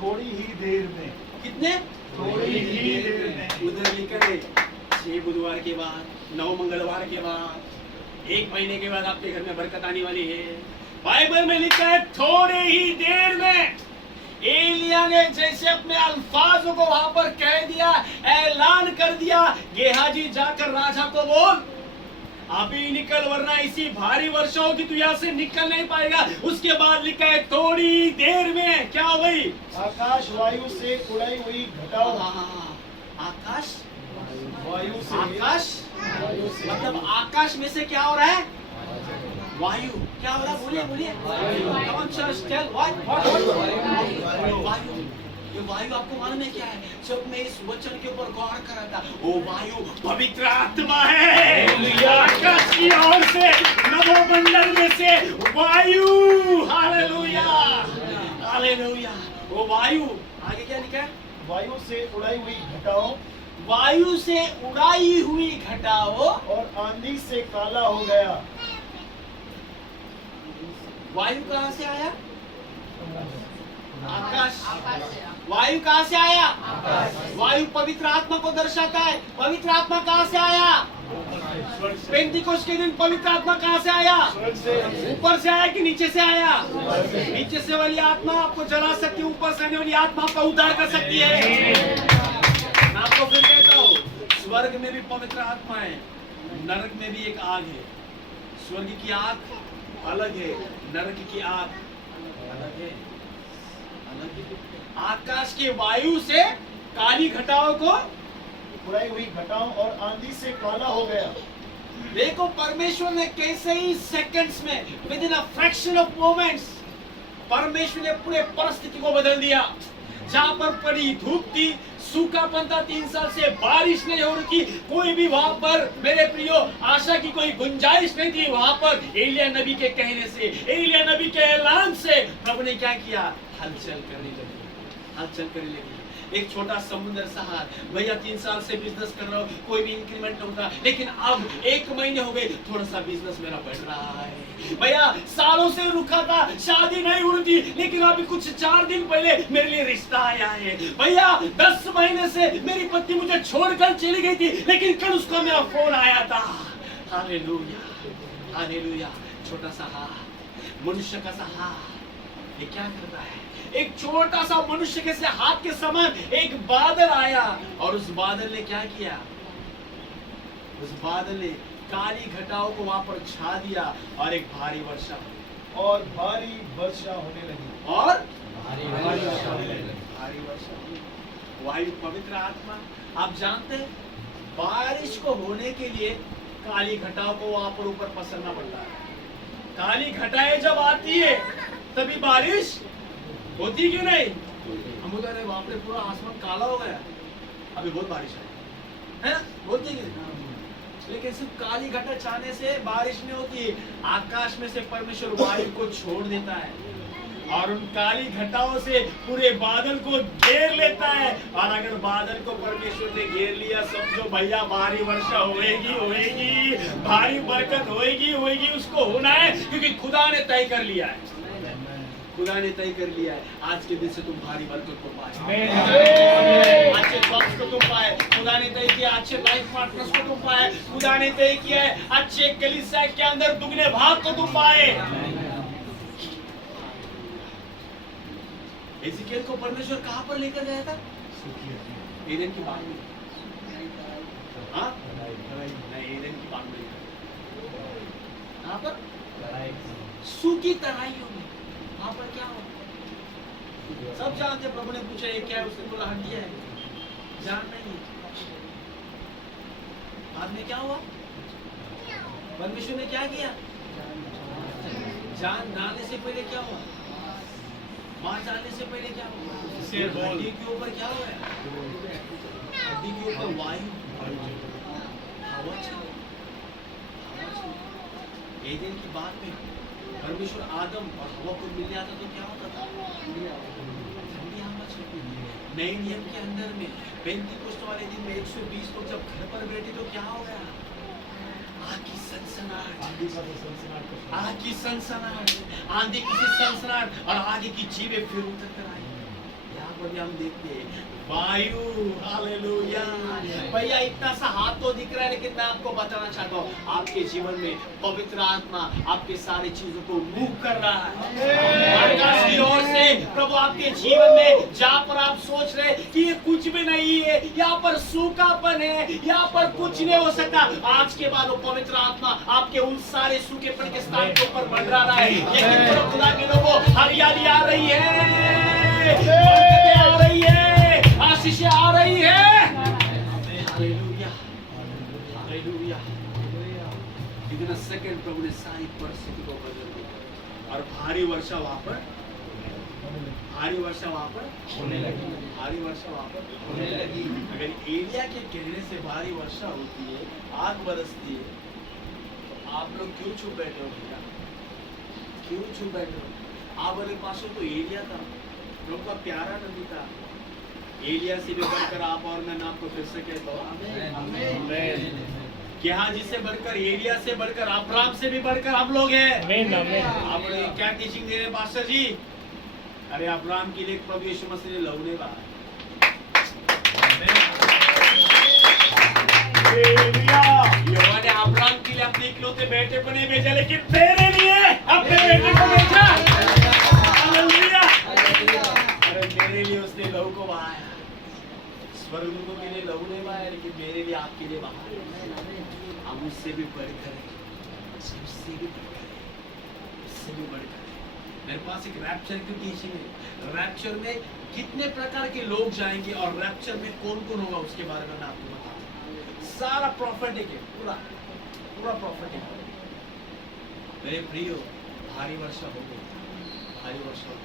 थोड़ी ही देर में, कितने थोड़ी ही देर में उधर लिखा है 6 बुधवार के बाद, 9 मंगलवार के बाद, 1 महीने के बाद आपके घर में बरकत आने वाली है। बाइबल में लिखा है थोड़े ही देर में। एलिया ने जैसे अपने अल्फाजों को वहां पर कह दिया, ऐलान कर दिया, गेहाजी जाकर राजा को बोल अभी निकल, वरना इसी भारी वर्षा होगी तू यहाँ से निकल नहीं पाएगा। उसके बाद लिखा है थोड़ी देर में क्या हुई, आकाश वायु से उड़ाई हुई घटाओ, आकाश वायु से, आकाश वायु से, मतलब आकाश में से क्या हो रहा है, वायु क्या हो रहा है, बोलिए बोलिए, Come on, church, tell what? वायु। ये वायु आपको मालूम है क्या है? जब मैं इस वचन के ऊपर गौर कर रहा था, वो वायु पवित्र आत्मा है, आकाश की ओर से, नभोमंडल में से वायु, हालेलुया हालेलुया। वो वायु, आगे क्या लिखा है, वायु से उड़ाई हुई घटाओ, वायु से उड़ाई हुई घटाओ और आंधी से काला हो गया। वायु कहाँ से आया, आकाश। वायु कहाँ से आया, वायु पवित्र आत्मा को दर्शाता है। पवित्र आत्मा कहाँ से आया, पेंटिकोस्ट के दिन पवित्र आत्मा कहाँ से आया, ऊपर से आया कि नीचे से आया, नीचे से वाली आत्मा आपको जला सकती है, ऊपर से आने वाली आत्मा आपका उद्धार कर सकती है। मैं आपको फिर कहता हूँ, स्वर्ग में भी पवित्र आत्मा है, नरक में भी एक आग है। स्वर्ग की आग अलग है, नरक की आग अलग है, अलग है। आकाश के वायु से काली घटाओं को उड़ाई हुई घटाओं और आंधी से काला हो गया। देखो परमेश्वर ने कैसे ही सेकंड्स में, with in a fraction of moments, परमेश्वर ने पूरे परिस्थिति को बदल दिया। जहां पर पड़ी धूप थी, सूखापन था, 3 साल से बारिश नहीं हो रही थी, कोई भी वहां पर मेरे प्रियो आशा की कोई गुंजाइश नहीं थी। वहां पर एलिया नबी के कहने से, एलिया नबी के ऐलान से प्रभु ने क्या किया, हलचल करने लगी, हलचल करने लगी। एक छोटा समुद्र सहार, भैया 3 साल से बिजनेस कर रहा हूँ, कोई भी इंक्रीमेंट नहीं होता, लेकिन अब 1 महीने हो गए, थोड़ा सा बिजनेस मेरा बढ़ रहा है। भैया सालों से रुका था, शादी नहीं हो रही थी, लेकिन अभी कुछ 4 दिन पहले मेरे लिए रिश्ता आया है। भैया 10 महीने से मेरी पत्नी मुझे छोड़कर चली गई थी, लेकिन कल उसका मेरा फोन आया था। Hallelujah hallelujah. छोटा सा हाथ, मनुष्य का सा हाथ, ये क्या करता है, एक छोटा सा मनुष्य के से हाथ के समान एक बादल आया, और उस बादल ने क्या किया, उस बादल ने काली घटाओं को वहां पर छा दिया, और एक भारी वर्षा होने लगी, और भारी वर्षा होने लगी। भारी वर्षा। वायु पवित्र आत्मा। आप जानते हैं बारिश को होने के लिए काली घटाओं को वहां पर ऊपर पसरना पड़ता है। काली घटाएं जब आती है तभी बारिश होती क्यों नहीं। हम उधर है, वहां पर पूरा आसमान काला हो गया, अभी बहुत बारिश है ना, होती है, लेकिन सिर्फ काली घटा छाने से बारिश नहीं होती। आकाश में से परमेश्वर वायु को छोड़ देता है, और उन काली घटाओं से पूरे बादल को घेर लेता है। और अगर बादल को परमेश्वर ने घेर लिया, समझो भैया भारी वर्षा होएगी होएगी, भारी बरकत होएगी होएगी, उसको होना है, क्योंकि खुदा ने तय कर लिया है, खुदा ने तय कर लिया है। आज के दिन से तुम भारी बरकत को पाए, अच्छे जॉब्स को तुम पाए, खुदा ने तय किया, अच्छे लाइफ पार्टनर्स को तुम पाए, खुदा ने तय किया है, अच्छे कलीसिया के अंदर दुगने भाग को तुम पाए। एजिकियल को परमेश्वर कहाँ पर लेकर गया था? एदेन की बाग में। हाँ? नहीं, एदेन की बाग में लेकर गया। कहाँ पर? सूखी तराइयों में। वहाँ पर क्या हुआ? सब जानते, प्रभु ने पूछा ये क्या है, उसने बोला हड्डियां है, जान नहीं है। बाद में क्या हुआ? परमेश्वर ने क्या किया? जान डालने से पहले क्या हुआ? मार डालने से पहले क्या हुआ? हड्डी के ऊपर क्या हुआ? हड्डी के ऊपर वायु, हवा चली। एक दिन की बात में परमेश्वर आदम और हवा को मिल जाता तो क्या होता था? ठंडी हवा चलती। नए नियम के अंदर में पेंतीकोस्त वाले दिन में 120 लोग जब घर पर बैठे तो क्या हो गया? आग की सनसनाहट, आग की सनसनाहट, आंधी की सनसनाहट और आगे की जीवें फिर उतर कर आई। यहाँ पर भी हम देखते हैं वायु, हालेलुया। भैया इतना सा हाथ तो दिख रहा है, लेकिन मैं आपको बताना चाहता हूँ आपके जीवन में पवित्र आत्मा आपके सारी चीजों को मूव कर रहा है। आकाश की ओर से प्रभु आपके जीवन में जहाँ पर आप सोच रहे कि ये कुछ भी नहीं है, यहाँ पर सूखापन है, यहाँ पर कुछ नहीं हो सकता, आज के बाद वो पवित्र आत्मा आपके उन सारे सूखेपन के स्थान के ऊपर मंडरा रहा है। लेकिन खुदा के लोगों, हरियाली आ रही है, बरकतें आ रही है, आशीषें आ रही है। Hallelujah, hallelujah. Within a second प्रभु ने सारी परिस्थिति को बदल दिया और भारी वर्षा वहां पर होने लगी। भारी वर्षा वहां पर होने लगी। अगर एलिया के कहने से भारी वर्षा होती है, आग बरसती है, तो आप लोग क्यों चुप बैठे हो भैया? क्यों चुप बैठे हो? आप वाले पास तो एलिया था, प्रभु का प्यारा नबी था। एलिया से भी बढ़कर आप और मैं आपको फिर से कहता हूँ, गेहाजी से बढ़कर, एलिया से बढ़कर, अब्राहम से भी बढ़कर हम लोग हैं। आप लोग क्या टीचिंग दे रहे हैं पास्टर जी? अरे अब्राहम के लिए प्रभु यीशु मसीह ने लहू ने बहाया। यहोवा ने अब्राहम के लिए अपने इकलौते बेटे को नहीं भेजा, लेकिन तेरे लिए अपने बेटे को भेजा। हालेलुया। अरे मेरे लिए उसने लहू को बहाया। स्वर्गदूतों के लिए लहू नहीं बहाया, लेकिन मेरे लिए, आपके लिए बहाया। हम उससे भी बढ़कर, उससे भी बढ़कर। मेरे पास एक रैप्चर की टीचिंग है। रैप्चर में कितने प्रकार के लोग जाएंगे और रैप्चर में कौन कौन होगा उसके बारे में मैं आपको बताऊं। सारा प्रॉफिटिक है, पूरा प्रॉफिटिक है। मेरे प्रियो, भारी वर्षा हो गई, भारी वर्षा हो गई।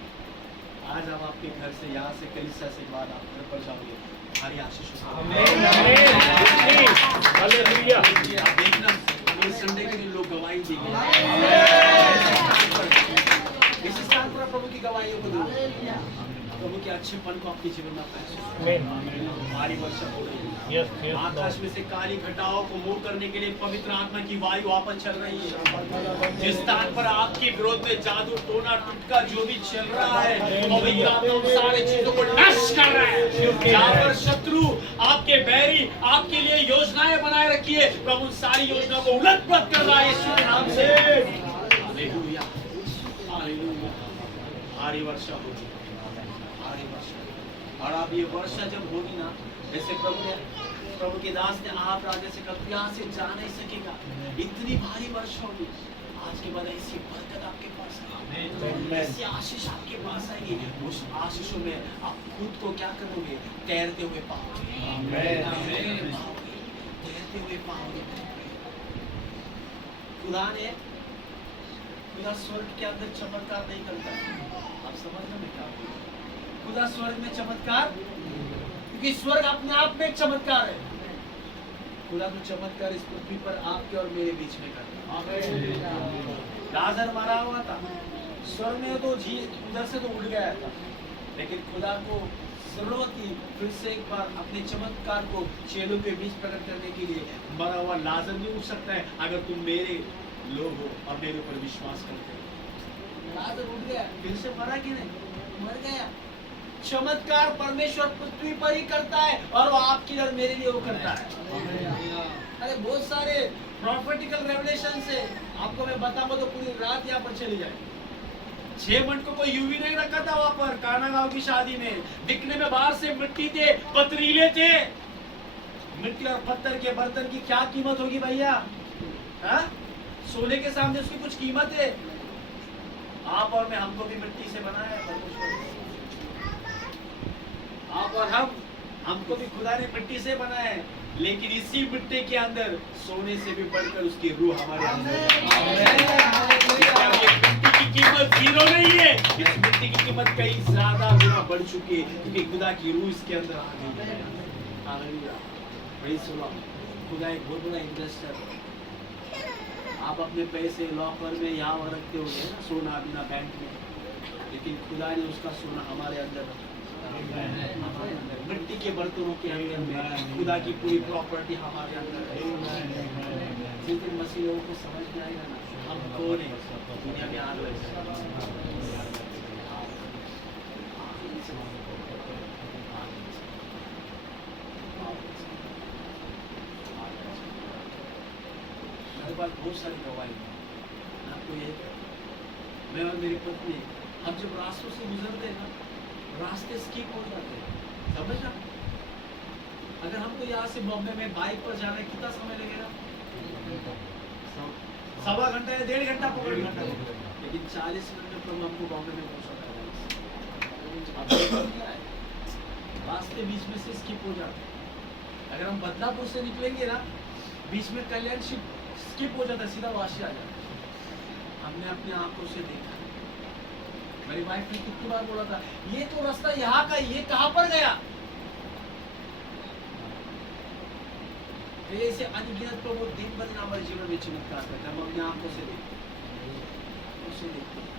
आज हम आपके घर से, यहाँ से, कलीसिया से बाद आप घर पर जाओगे, भारी आशीष हालेलुया। आप देखना इस संडे के लिए लोग गवाही देंगे। इस स्थान पर प्रभु की गवाहियों को दो, प्रभु के अच्छेपन को आपके जीवन में महसूस। भारी वर्षा हो रही है, आकाश में से काली घटाओं को मूव करने के लिए पवित्र आत्मा की वायु वापस चल रही है। जिस स्थान पर आपके विरोध में जादू, टोना, टुटका जो भी चल रहा है, पवित्र आत्मा उन सारी चीजों को नष्ट कर रहा है। जहाँ पर शत्रु, आपके बैरी आपके लिए योजनाएं बनाए रखी है, प्रभु उन सारी योजनाओं को उलट-पलट कर रहा है यीशु के नाम से। Hallelujah, hallelujah. भारी वर्षा होगी, भारी वर्षा। और अब ये वर्षा जब होगी ना, जैसे प्रभु के दास ने आप राजा से कहा यहाँ से जा नहीं सकेगा, इतनी भारी वर्षा होगी। आज के बाद ऐसी बरकत आपके पास आएगी, ऐसी आशीष आपके पास आएगी। उस आशीषों में आप खुद को क्या करोगे? तैरते हुए पाओगे, तैरते हुए पाओगे। खुदा स्वर्ग के अंदर चमत्कार नहीं करता। आप समझ में क्या? खुदा स्वर्ग में चमत्कार, क्योंकि स्वर्ग अपने आप में एक चमत्कार है। खुदा तो चमत्कार इस पृथ्वी पर आपके और मेरे बीच में करता है। लाजर मारा हुआ था, स्वर्ग में तो उधर से तो उड़ गया था, लेकिन खुदा को जरूरत थी फिर से एक बार अपने चमत्कार को चेलों के बीच प्रकट करने के लिए। मरा हुआ लाजर भी उठ सकता है अगर तुम मेरे लोग हो और मेरे ऊपर विश्वास करते हो। लाजर उठ गया, फिर से मरा कि नहीं? मर गया। चमत्कार परमेश्वर पृथ्वी पर ही करता है और वो आपके लिए और मेरे लिए वो करता है। अरे बहुत सारे प्रॉफिटिकल रेवलेशन से आपको मैं बताऊंगा तो पूरी रात यहाँ पर चली जाएगी। 6 मिनट को कोई यूवी नहीं रखा था वहां पर काना गांव की शादी में। दिखने में बाहर से मिट्टी थे, पथरीले थे। मिट्टी और पत्थर के बर्तन की क्या कीमत होगी भैया? हाँ? सोने के सामने उसकी कुछ कीमत है? आप और मैं, हमको भी मिट्टी से बनाया है परमेश्वर ने। आप और हमको भी खुदा ने मिट्टी से बनाया है, लेकिन इसी मिट्टी के अंदर सोने से भी बढ़कर उसकी रूह हमारे अंदर है। ये मिट्टी की कीमत जीरो नहीं है, इस मिट्टी की कीमत कई ज्यादा गुना बढ़ चुकी है, क्योंकि खुदा की रूह इसके अंदर आ गई है। Hallelujah, praise the Lord. खुदा एक बहुत बड़ा इन्वेस्टर है। आप अपने पैसे लॉकर में यहाँ वहाँ रखते होंगे ना, सोना बिना बैंक में, लेकिन खुदा ने उसका सोना हमारे अंदर रखा। मिट्टी के बर्तनों के अंदर में खुदा की पूरी प्रॉपर्टी हमारे अंदर है। जिस दिन मसीह लोगों को समझ में आएगा ना, हम कौन है, दुनिया में आग लग जाएगा। मेरे पास बहुत सारी गवाही है। आपको ये मैं और मेरी पत्नी, हम जब रास्तों से गुजरते हैं ना, रास्ते स्किप हो जाते हैं, समझ ना? अगर हमको यहाँ से बॉम्बे में बाइक पर जाना है, कितना समय लगेगा? 1.25 घंटा या 1.5 घंटा पकड़ घंटा, लेकिन 40 मिनट में तो हमको बॉम्बे में पहुँचा है। रास्ते बीच में से स्किप हो जाते हैं। अगर हम बदलापुर से निकलेंगे ना, बीच में कल्याण स्किप हो जाता है, सीधा वाशी आ जाता है। हमने अपनी आंखों से देखा। मेरी वाइफ ने कितनी बार बोला था, ये तो रास्ता यहाँ का, ये कहाँ पर गया? ऐसे अनगिनत प्रभु दिन ब दिन हमारे जीवन में चमत्कार करते हैं। हम अपनी आंखों से देखते हैं, आंखों से देखते हैं,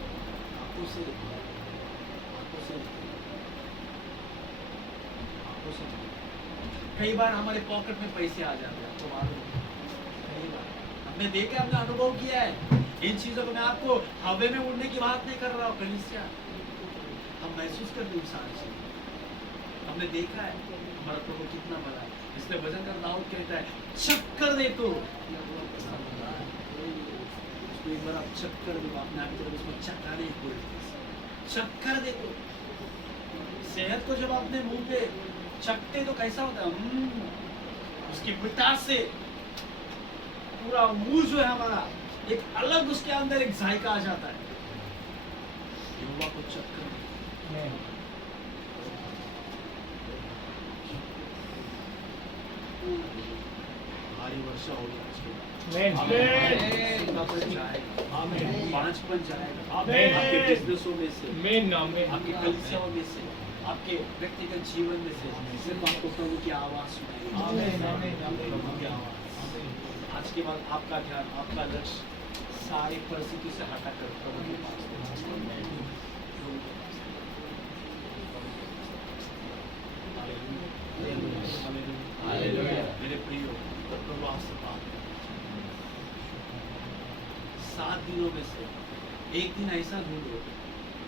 आंखों से देखते हैं, आंखों से देखते हैं, आंखों से देखते हैं। कई बार हमारे पॉकेट में पैसे आ जाते हैं, आपको मालूम है? कई बार हमने देखा, हमने अनुभव किया है इन चीजों को। मैं आपको हवा में उड़ने की बात नहीं कर रहा हूँ, कलीसिया, हम महसूस करते हैं सारी चीजें। हमने देखा है हमारा प्रभु कितना बड़ा है। इसलिए वचन का दाऊद कहता है, चक्कर दे तो उसको एक बार आप चक्कर दो, अपने आप तरफ उसको चक्काने की कोशिश, चक्कर दे तो। सेहत को जब आपने मुंह पे चखते तो कैसा होता है? उसकी मिठास से पूरा मुंह जो है हमारा, एक अलग उसके अंदर एक जायका आ जाता है। युवा को चक्कर भारी वर्षा होगी पांचपन जाएगा आपके बिजनेसों में से, आपके कलीसियाओं में से, आपके व्यक्तिगत जीवन में से। सिर्फ आपको प्रभु की आवाज सुनाई, प्रभु की आवाज। आज के बाद आपका ध्यान, आपका लक्ष्य सारी परिस्थिति से हटाकर प्रभु के पास। मेरे प्रियो, प्रभु आपसे बात कर। 7 दिनों में से एक दिन ऐसा ढूंढो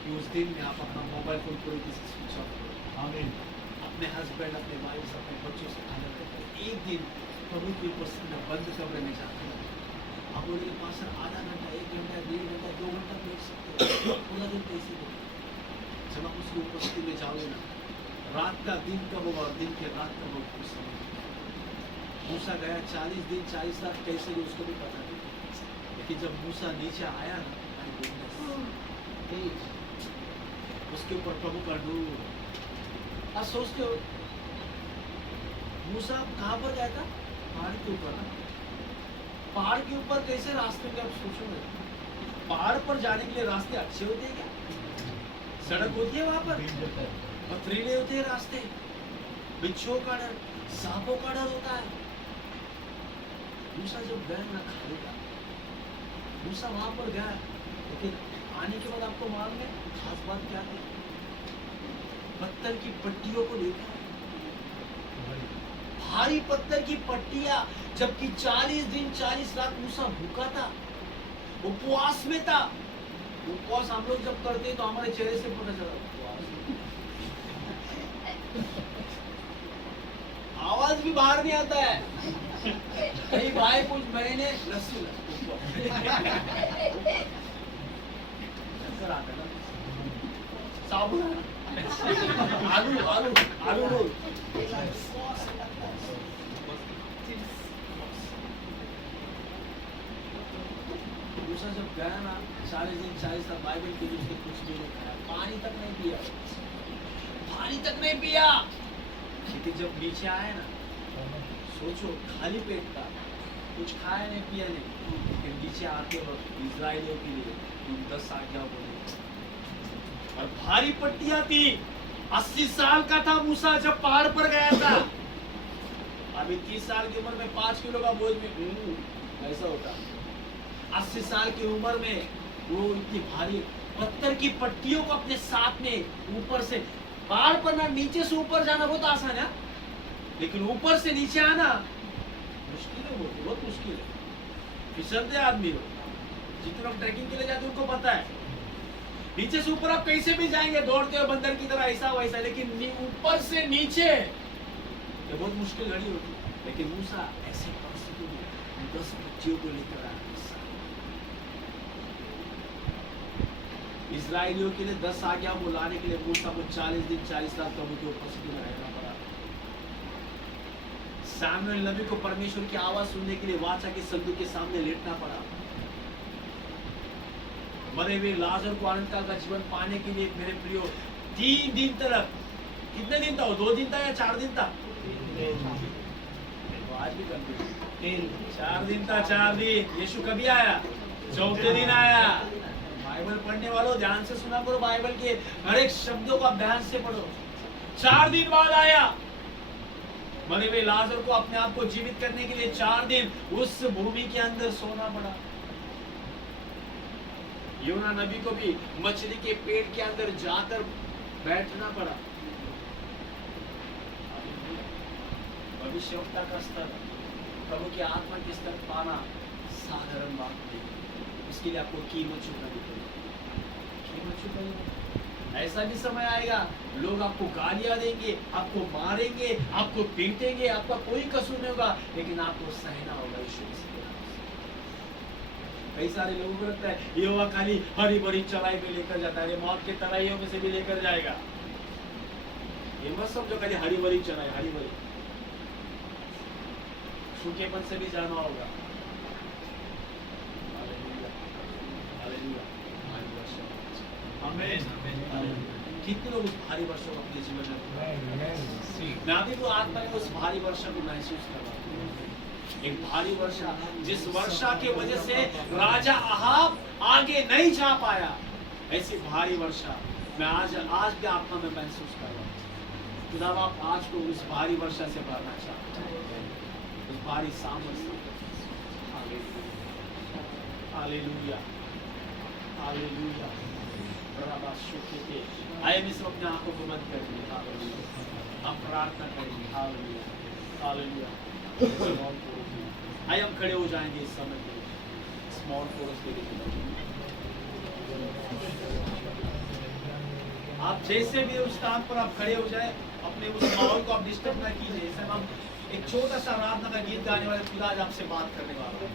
कि उस दिन में आप अपना मोबाइल फोन पूरी तरह से स्विच ऑफ करो। अपने हस्बैंड, अपने वाइफ, अपने बच्चों से अलग रखो। एक दिन प्रभु की उपस्थिति में बंद कमरे में जाकर आप बोलेंगे, पास्टर आधा घंटा, 1 घंटा, 1.5 घंटा, 2 घंटा बैठ सकते हो, पूरा दिन कैसे हो? जब आप उसकी उपस्थिति में जाओगे ना, रात का दिन कब होगा और दिन के रात कब होगा कुछ समझ। मूसा गया 40 दिन 40 रात, कैसे भी उसको भी पता नहीं। लेकिन जब मूसा नीचे आया ना, उसके ऊपर प्रभु का नूर। आज सोचते हो मूसा कहाँ पर गया था? पहाड़ के ऊपर ना। पहाड़ के ऊपर कैसे रास्ते में, आप सोचोगे पहाड़ पर जाने के लिए रास्ते अच्छे होते हैं क्या? सड़क होती है वहां पर, पथरीले होते हैं रास्ते, बिच्छुओं का डर, सांपों का डर होता है। मूसा जब गया ना खाएगा, मूसा वहां पर गया, लेकिन आने के बाद आपको मालूम है खास बात क्या है? पत्थर की पट्टियों को देखा, भारी पत्थर की पट्टियां, जबकि 40 दिन 40 रात मूसा भूखा था, उपवास में था। उपवास हम लोग जब करते हैं तो हमारे चेहरे से पता चला, आवाज भी बाहर नहीं आता है। कई भाई कुछ महीने लस्सी आता ना, साबुन आलू आलू आलू रोल। मूसा जब गया ना 40 दिन 40 साल बाइबल के लिए उसने कुछ भी नहीं खाया, पानी तक नहीं पिया, पानी तक नहीं पिया। लेकिन जब नीचे आए ना, सोचो खाली पेट था, कुछ खाया नहीं पिया नहीं, लेकिन नीचे आते वक्त इजराइलियों के लिए उन 10 आज्ञा बोले और भारी पट्टियां थी। 80 साल का था मूसा जब पहाड़ पर गया था। अभी 30 साल की उम्र में 5 किलो का बोझ में ऐसा होता। 80 साल की उम्र में वो इतनी भारी पत्थर की पट्टियों को अपने साथ में ऊपर से पहाड़ पर ना, नीचे से ऊपर जाना बहुत आसान है, लेकिन ऊपर से नीचे आना मुश्किल है, बहुत मुश्किल है। फिसलते आदमी लोग, जितने लोग ट्रैकिंग के लिए जाते हैं उनको पता है। नीचे से ऊपर आप कैसे भी जाएंगे दौड़ते हुए बंदर की तरह, ऐसा वैसा, लेकिन ऊपर से नीचे ये बहुत मुश्किल घड़ी होती है। लेकिन मूसा ऐसे परिस्थिति में 10 बच्चियों को लेकर आया। इजराइलियों के लिए 10 आज्ञा को लाने के लिए मूसा को 40 दिन 40 साल तक उनकी उपस्थिति में रहना पड़ा। सैमुएल नबी को परमेश्वर की आवाज सुनने के लिए वाचा के संदूक के सामने लेटना पड़ा। मरे हुए लाजर को अनंत काल का जीवन पाने के लिए मेरे प्रियो 3 दिन तक, कितने दिन था वो, 2 दिन था या 4 दिन था? आज भी कंफ्यूज, 4 दिन था, 4 दिन। यीशु कभी आया? चौथे दिन आया। बाइबल पढ़ने वालों ध्यान से सुना करो, बाइबल के हर एक शब्दों को आप ध्यान से पढ़ो। 4 दिन बाद आया। मरे हुए लाजर को अपने आप को जीवित करने के लिए 4 दिन उस भूमि के अंदर सोना पड़ा। यूना नबी को भी मछली के पेट के अंदर जाकर बैठना पड़ा। भविष्यवक्ता का स्तर, प्रभु की आत्मा के स्तर पाना साधारण बात नहीं, उसके लिए आपको कीमत चुकानी पड़ेगी, कीमत चुकानी। ऐसा भी समय आएगा लोग आपको गालियां देंगे, आपको मारेंगे, आपको पीटेंगे, आपका कोई कसूर नहीं होगा, लेकिन आपको सहना होगा यीशु मसीह के नाम से। कई सारे लोगों को लगता है यहोवा खाली हरी भरी चढ़ाई में लेकर जाता है, मौत के तराइयों में से भी लेकर जाएगा। ये मत समझो खाली हरी भरी चढ़ाई, हरी भरी, सूखेपन से भी जाना होगा। कितने लोग उस भारी वर्षा को अपने जीवन में, मैं अभी तो आत्मा में उस भारी वर्षा को महसूस कर रहा हूँ। एक भारी वर्षा, जिस वर्षा के वजह से राजा अहाब आगे नहीं जा पाया, ऐसी भारी वर्षा मैं आज भी आत्मा में महसूस कर रहा हूँ। खुदा आप आज को उस भारी वर्षा से भरना चाहते हैं, उस भारी सामर्थ से। Hallelujah, hallelujah. आइए हम सब अपने आंखों को बंद करेंगे, हालेलुया। हम प्रार्थना करेंगे, हालेलुया, हालेलुया। आइए हम खड़े हो जाएंगे इस समय पे स्मॉल कोरस के लिए। आप जैसे भी उस स्थान पर आप खड़े हो जाए, अपने उस माहौल को आप डिस्टर्ब ना कीजिए। हम एक छोटा सा आराधना का गीत गाने वाले खुदा आज आपसे बात करने वाला है।